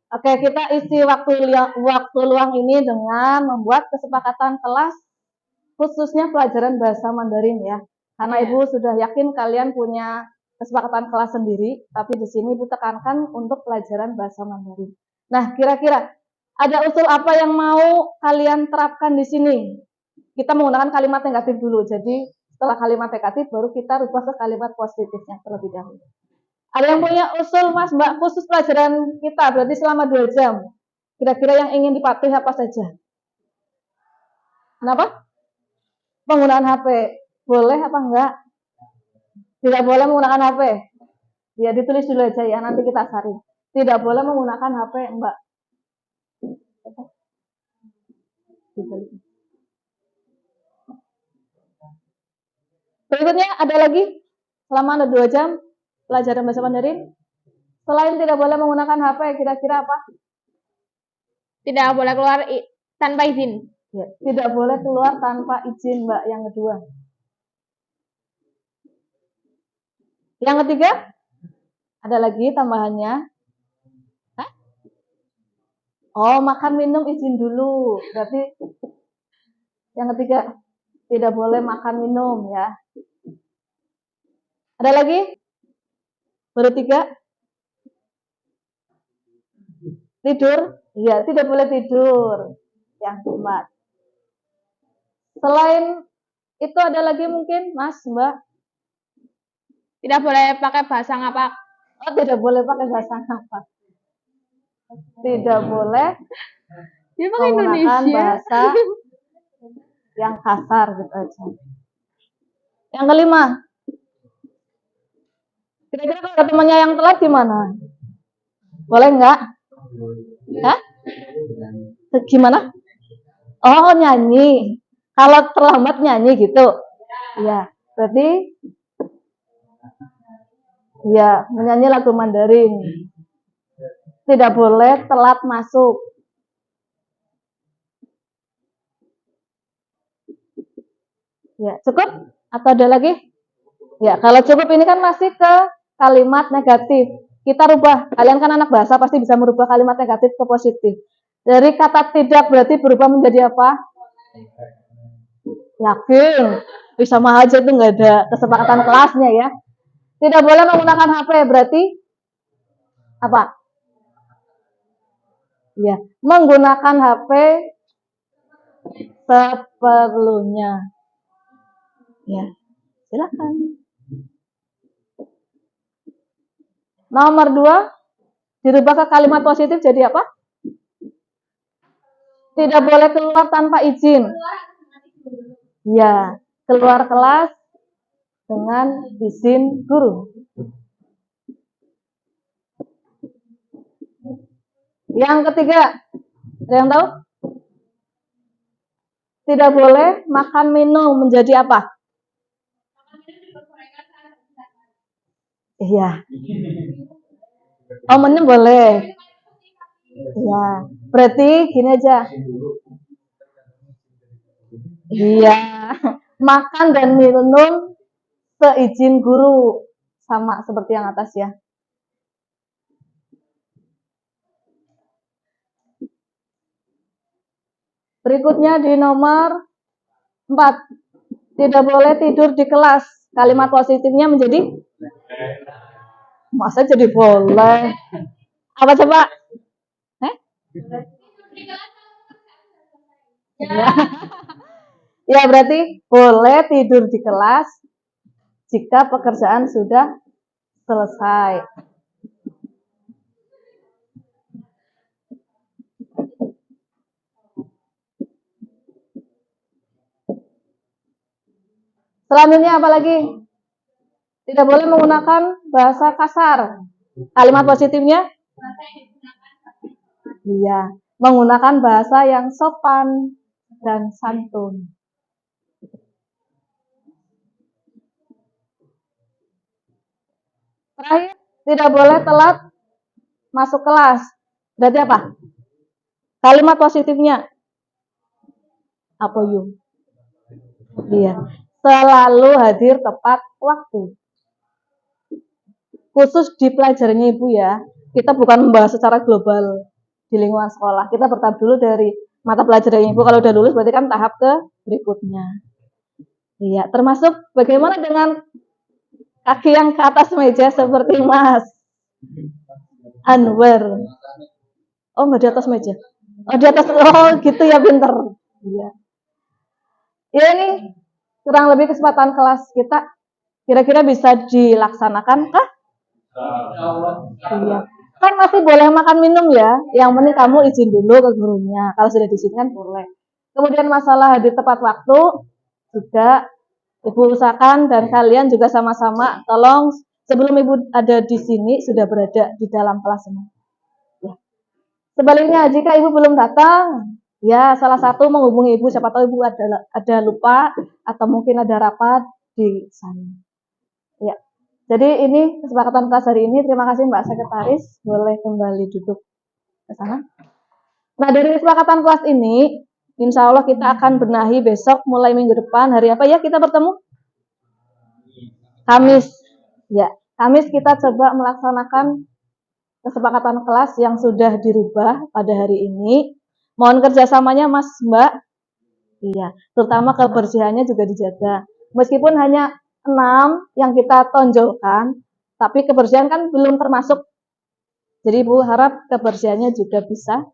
Oke, kita isi waktu luang ini dengan membuat kesepakatan kelas khususnya pelajaran bahasa Mandarin ya. Karena Ibu sudah yakin kalian punya kesepakatan kelas sendiri, tapi di sini Ibu tekankan untuk pelajaran bahasa Mandarin. Nah, kira-kira ada usul apa yang mau kalian terapkan di sini? Kita menggunakan kalimat negatif dulu. Jadi setelah kalimat negatif baru kita rubah ke kalimat positifnya terlebih dahulu. Ada yang punya usul Mas Mbak khusus pelajaran kita berarti selama 2 jam. Kira-kira yang ingin dipatuhi apa saja? Kenapa? Penggunaan HP. Boleh apa enggak? Tidak boleh menggunakan HP. Ya, ditulis dulu aja ya, nanti kita cari. Tidak boleh menggunakan HP, Mbak. Berikutnya ada lagi, selama ada 2 jam pelajaran bahasa Mandarin. Selain tidak boleh menggunakan HP, kira-kira apa? Tidak boleh keluar tanpa izin. Ya, tidak boleh keluar tanpa izin, Mbak, yang kedua. Yang ketiga, ada lagi tambahannya. Hah? Oh, makan minum izin dulu. Berarti yang ketiga, tidak boleh makan minum ya. Ada lagi? Baru 3. Tidur? Iya, tidak boleh tidur. Yang keempat. Selain itu ada lagi mungkin, Mas, Mbak? Tidak boleh pakai bahasa ngapak. Oh, tidak boleh pakai bahasa ngapak. Tidak boleh Dia pakai menggunakan Indonesia. bahasa yang kasar gitu aja. Yang kelima, kira-kira kalau temannya yang telat gimana? Boleh nggak? Hah? Gimana? Oh, nyanyi. Kalau terlambat nyanyi gitu. Ya, berarti ya menyanyi lagu Mandarin. Tidak boleh telat masuk. Ya, cukup? Atau ada lagi? Ya, kalau cukup ini kan masih ke kalimat negatif. Kita rubah. Kalian kan anak bahasa pasti bisa merubah kalimat negatif ke positif. Dari kata tidak berarti berubah menjadi apa? Yakin. Bisa mah aja itu nggak ada kesepakatan kelasnya ya. Tidak boleh menggunakan HP berarti apa? Ya, menggunakan HP seperlunya. Ya, silakan. Nomor 2, dirubah ke kalimat positif jadi apa? Tidak boleh keluar tanpa izin. Ya, keluar kelas dengan izin guru. Yang ketiga, ada yang tahu? Tidak boleh makan minum menjadi apa? Iya. Oh, minum boleh. Iya. Berarti gini aja. Iya. Makan dan minum seizin guru. Sama seperti yang atas ya. Berikutnya di nomor 4. Tidak boleh tidur di kelas. Kalimat positifnya menjadi? Masa jadi boleh? Apa coba? Ya. Ya, berarti boleh tidur di kelas jika pekerjaan sudah selesai. Selanjutnya apa lagi? Tidak boleh menggunakan bahasa kasar. Kalimat positifnya? Iya, menggunakan bahasa yang sopan dan santun. Terakhir, tidak boleh telat masuk kelas. Berarti apa? Kalimat positifnya? Apa yuk? Iya, selalu hadir tepat waktu. Khusus di pelajarannya Ibu ya, kita bukan membahas secara global di lingkungan sekolah. Kita bertahap dulu dari mata pelajaran Ibu. Kalau udah lulus berarti kan tahap ke berikutnya. Iya, termasuk bagaimana dengan kaki yang ke atas meja seperti Mas Anwar. Oh, nggak di atas meja. Oh, di atas. Oh, gitu ya, pinter. Iya. Ya, ini kurang lebih kesempatan kelas kita. Kira-kira bisa dilaksanakan kah? Iya. Kan masih boleh makan minum ya. Yang penting kamu izin dulu ke gurunya. Kalau sudah diizinkan boleh. Kemudian masalah hadir tepat waktu juga Ibu usahakan dan kalian juga sama-sama tolong sebelum Ibu ada di sini sudah berada di dalam kelas semua. Ya. Sebaliknya, jika Ibu belum datang, ya salah satu menghubungi Ibu, siapa tahu Ibu ada lupa atau mungkin ada rapat di sana. Ya. Jadi ini kesepakatan kelas hari ini. Terima kasih Mbak Sekretaris, boleh kembali duduk ke sana. Nah, dari kesepakatan kelas ini, insya Allah kita akan benahi besok mulai minggu depan. Hari apa ya kita bertemu? Kamis. Ya, Kamis kita coba melaksanakan kesepakatan kelas yang sudah dirubah pada hari ini. Mohon kerjasamanya Mas Mbak. Iya, terutama kebersihannya juga dijaga. Meskipun hanya 6 yang kita tonjolkan, tapi kebersihan kan belum termasuk. Jadi Bu harap kebersihannya juga bisa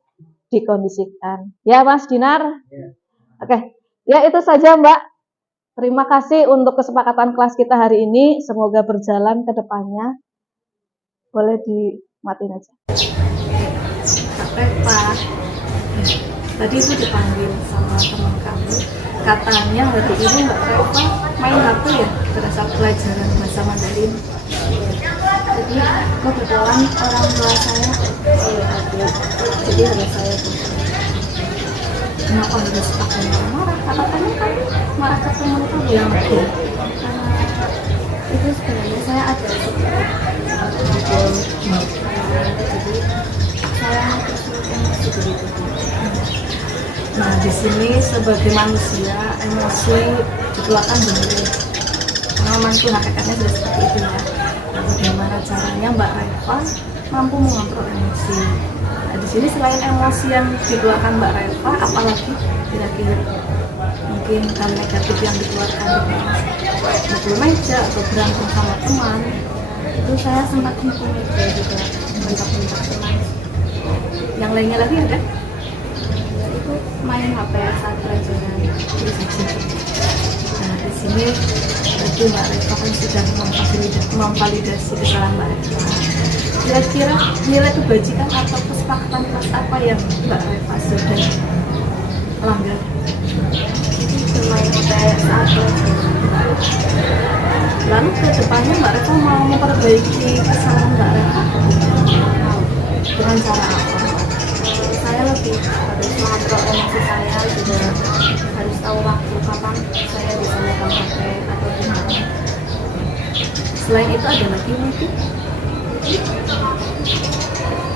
dikondisikan. Ya Mas Dinar? Ya. Oke, ya itu saja Mbak. Terima kasih untuk kesepakatan kelas kita hari ini. Semoga berjalan ke depannya. Boleh dimatiin aja. Pak, tadi itu dipanggil sama teman kamu. Katanya hari ini Mbak Reva main HP ya pada saat pelajaran bahasa Mandarin. Jadi kebetulan orang tua saya jadi harus saya tuntut. Kenapa harus pakai marah? Katanya kan marah ke teman kamu yang itu. Itu sebenarnya saya ada ngobrol. Jadi saya emosi begitu. Nah di sini sebagai manusia emosi dikeluarkan benar. Pengalamanku hakikatnya sudah seperti itu ya. Nah, bagaimana caranya Mbak Reva mampu mengontrol emosi? Nah, di sini selain emosi yang dikeluarkan Mbak Reva, apalagi kira-kira mungkin hal negatif yang dikeluarkan mukul meja atau berantem sama teman, itu saya sempat mukul meja juga, bentak-bentak teman. Yang lainnya lagi ada? Itu main HP saat pelajaran Nah di sini berarti Mbak Reva kan sudah memvalidasi kesalahan Mbak Reva. Kira-kira nilai kebajikan atau kesepakatan kelas apa yang Mbak Reva sudah langgar? Bermain HP saat pelajaran. Lalu ke depannya Mbak Reva mau memperbaiki kesalahan Mbak Reva dengan cara apa? Saya lebih harus mengontrol emosi saya, juga harus tahu waktu kapan saya bisa megang HP atau gimana. Selain itu ada lagi mungkin?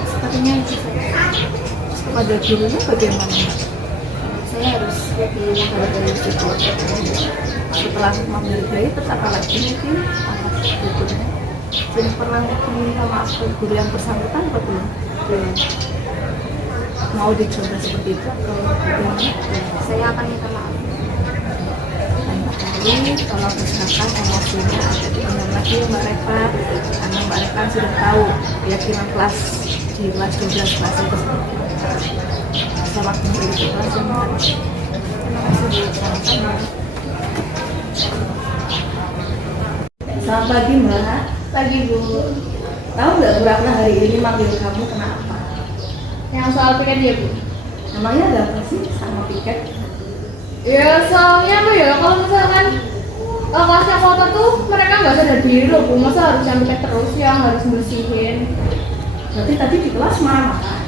Sepertinya itu saja. Kepada gurunya bagaimana? Saya harus lebih menghargai risiko. Setelah menghargai, terus apa lagi mungkin atas gurunya? Jadi pernah meminta maaf ke guru yang bersangkutan atau belum? Mau dicoba seperti itu atau bagaimana? Saya akan minta maaf. Lain kali kalau misalkan emosinya ada diundang lagi Mbak Reva, karena Mbak Reva sudah tahu keyakinan kelas di kelas 12 kelas itu seperti itu. Selamat menjadi kelas yang baru. Terima kasih Bu. Sama-sama. Selamat pagi Mbak. Pagi Bu. Tahu nggak Bu Ratna hari ini manggil kamu kenapa? Yang soal piket ya Bu? Namanya ada apa sih sama piket? Ya soalnya apa ya, kalau misalkan kelasnya kotor tuh mereka nggak sadar diri loh Bu, masa harus yang piket terus yang harus bersihin. Berarti tadi di kelas marah-marah?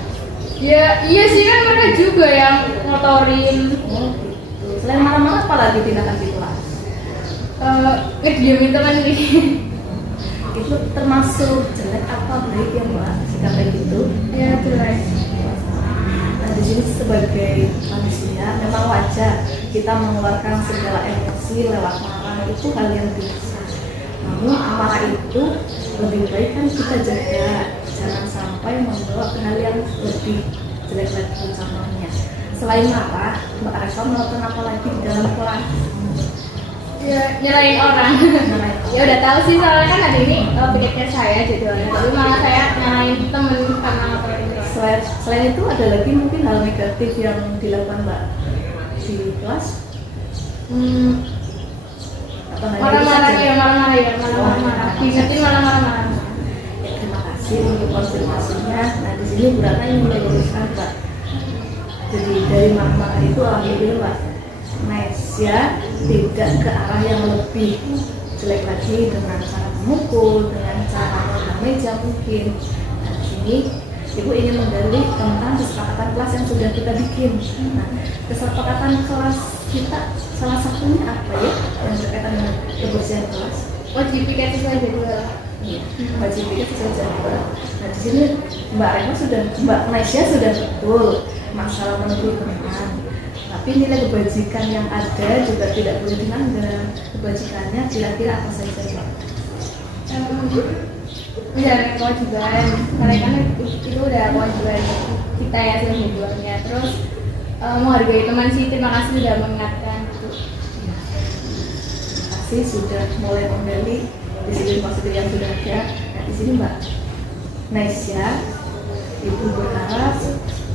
Ya iya sih, kan mereka juga yang ngotorin. Oh gitu. Selain marah-marah apa lagi tindakan di kelas? Ngediemin teman nih. Itu termasuk jelek apa baik ya Mbak sikap kayak gitu? Ya jelek. Nah di sini sebagai manusia memang wajar kita mengeluarkan segala emosi lewat marah, itu hal yang biasa. Namun amarah itu lebih baik kan kita jaga, jangan sampai membawa ke hal yang lebih jelek lagi contohnya. Selain marah, Mbak Reva melakukan apa lagi di dalam kelas? Ya nyalain orang. Ya udah tahu sih soalnya kan hari ini piketnya saya jadwalnya, tapi malah saya nyalain temen karena ngotorin. Selain itu ada lagi mungkin hal negatif yang dilakukan Mbak di kelas? Marah-marah ya, marah-marah. Diingetin malah marah-marah. Terima kasih untuk konfirmasinya. Nah di sini Bu Ratna yang meluruskan Mbak. Jadi dari marah-marah itu alhamdulillah Mbak nice ya, tidak ke arah yang lebih jelek lagi dengan sangat memukul, dengan cara memegang meja mungkin. Nah, di sini Ibu ingin menggali tentang kesepakatan kelas yang sudah kita bikin. Nah, kesepakatan kelas kita salah satunya apa ya yang berkaitan dengan kebersihan kelas? Wajib piket sesuai jadwal. Iya, wajib piket sesuai jadwal. Nah, di sini Mbak Naisya sudah betul masalah menentukan teman. Tapi nilai kebajikan yang ada juga tidak boleh dilanggar. Kebajikannya kira-kira apa saja, Mbak? Menjalankan kewajiban, karena kan itu udah kewajiban kita ya sebagai jadwalnya. Terus menghargai teman sih, terima kasih sudah mengingatkan gitu. Terima kasih sudah mulai menggali disiplin positif yang sudah ada. Nah, di sini Mbak Naisya, Ibu berharap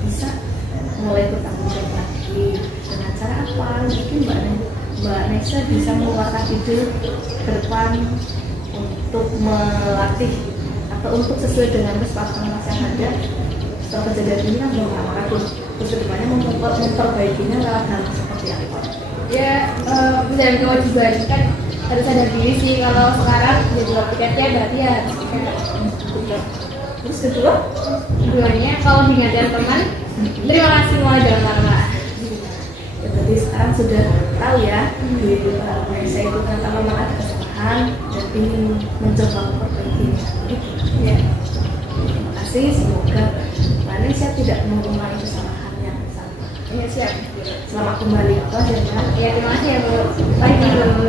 bisa mulai bertanggung jawab lagi. Dengan cara apa? Mungkin Mbak Naisya bisa mengeluarkan ide ke depan untuk melatih atau untuk sesuai dengan kesepakatan kelas yang ada. Setelah kejadian ini kan belum lama kan, terus kedepannya memperbaikinya lewat hal seperti apa? Ya, menjalankan kewajiban kan harus ada diri sih. Kalau sekarang jadwal piketnya berarti ya harus piket. Terus Keduanya kalau diingatkan teman, terima kasih mulai jangan marah-marah. ya, berarti sekarang sudah tahu ya di Naisya itu ternyata memang ada kesalahan dan ingin mencoba memperbaikinya. Ya. Terima kasih, semoga Mbak Naisya tidak mengulangi kesalahan yang sama. Ya, siap. Selamat kembali ke kelas ya, Mbak. Ya, terima kasih ya Bu. Baik, Bu.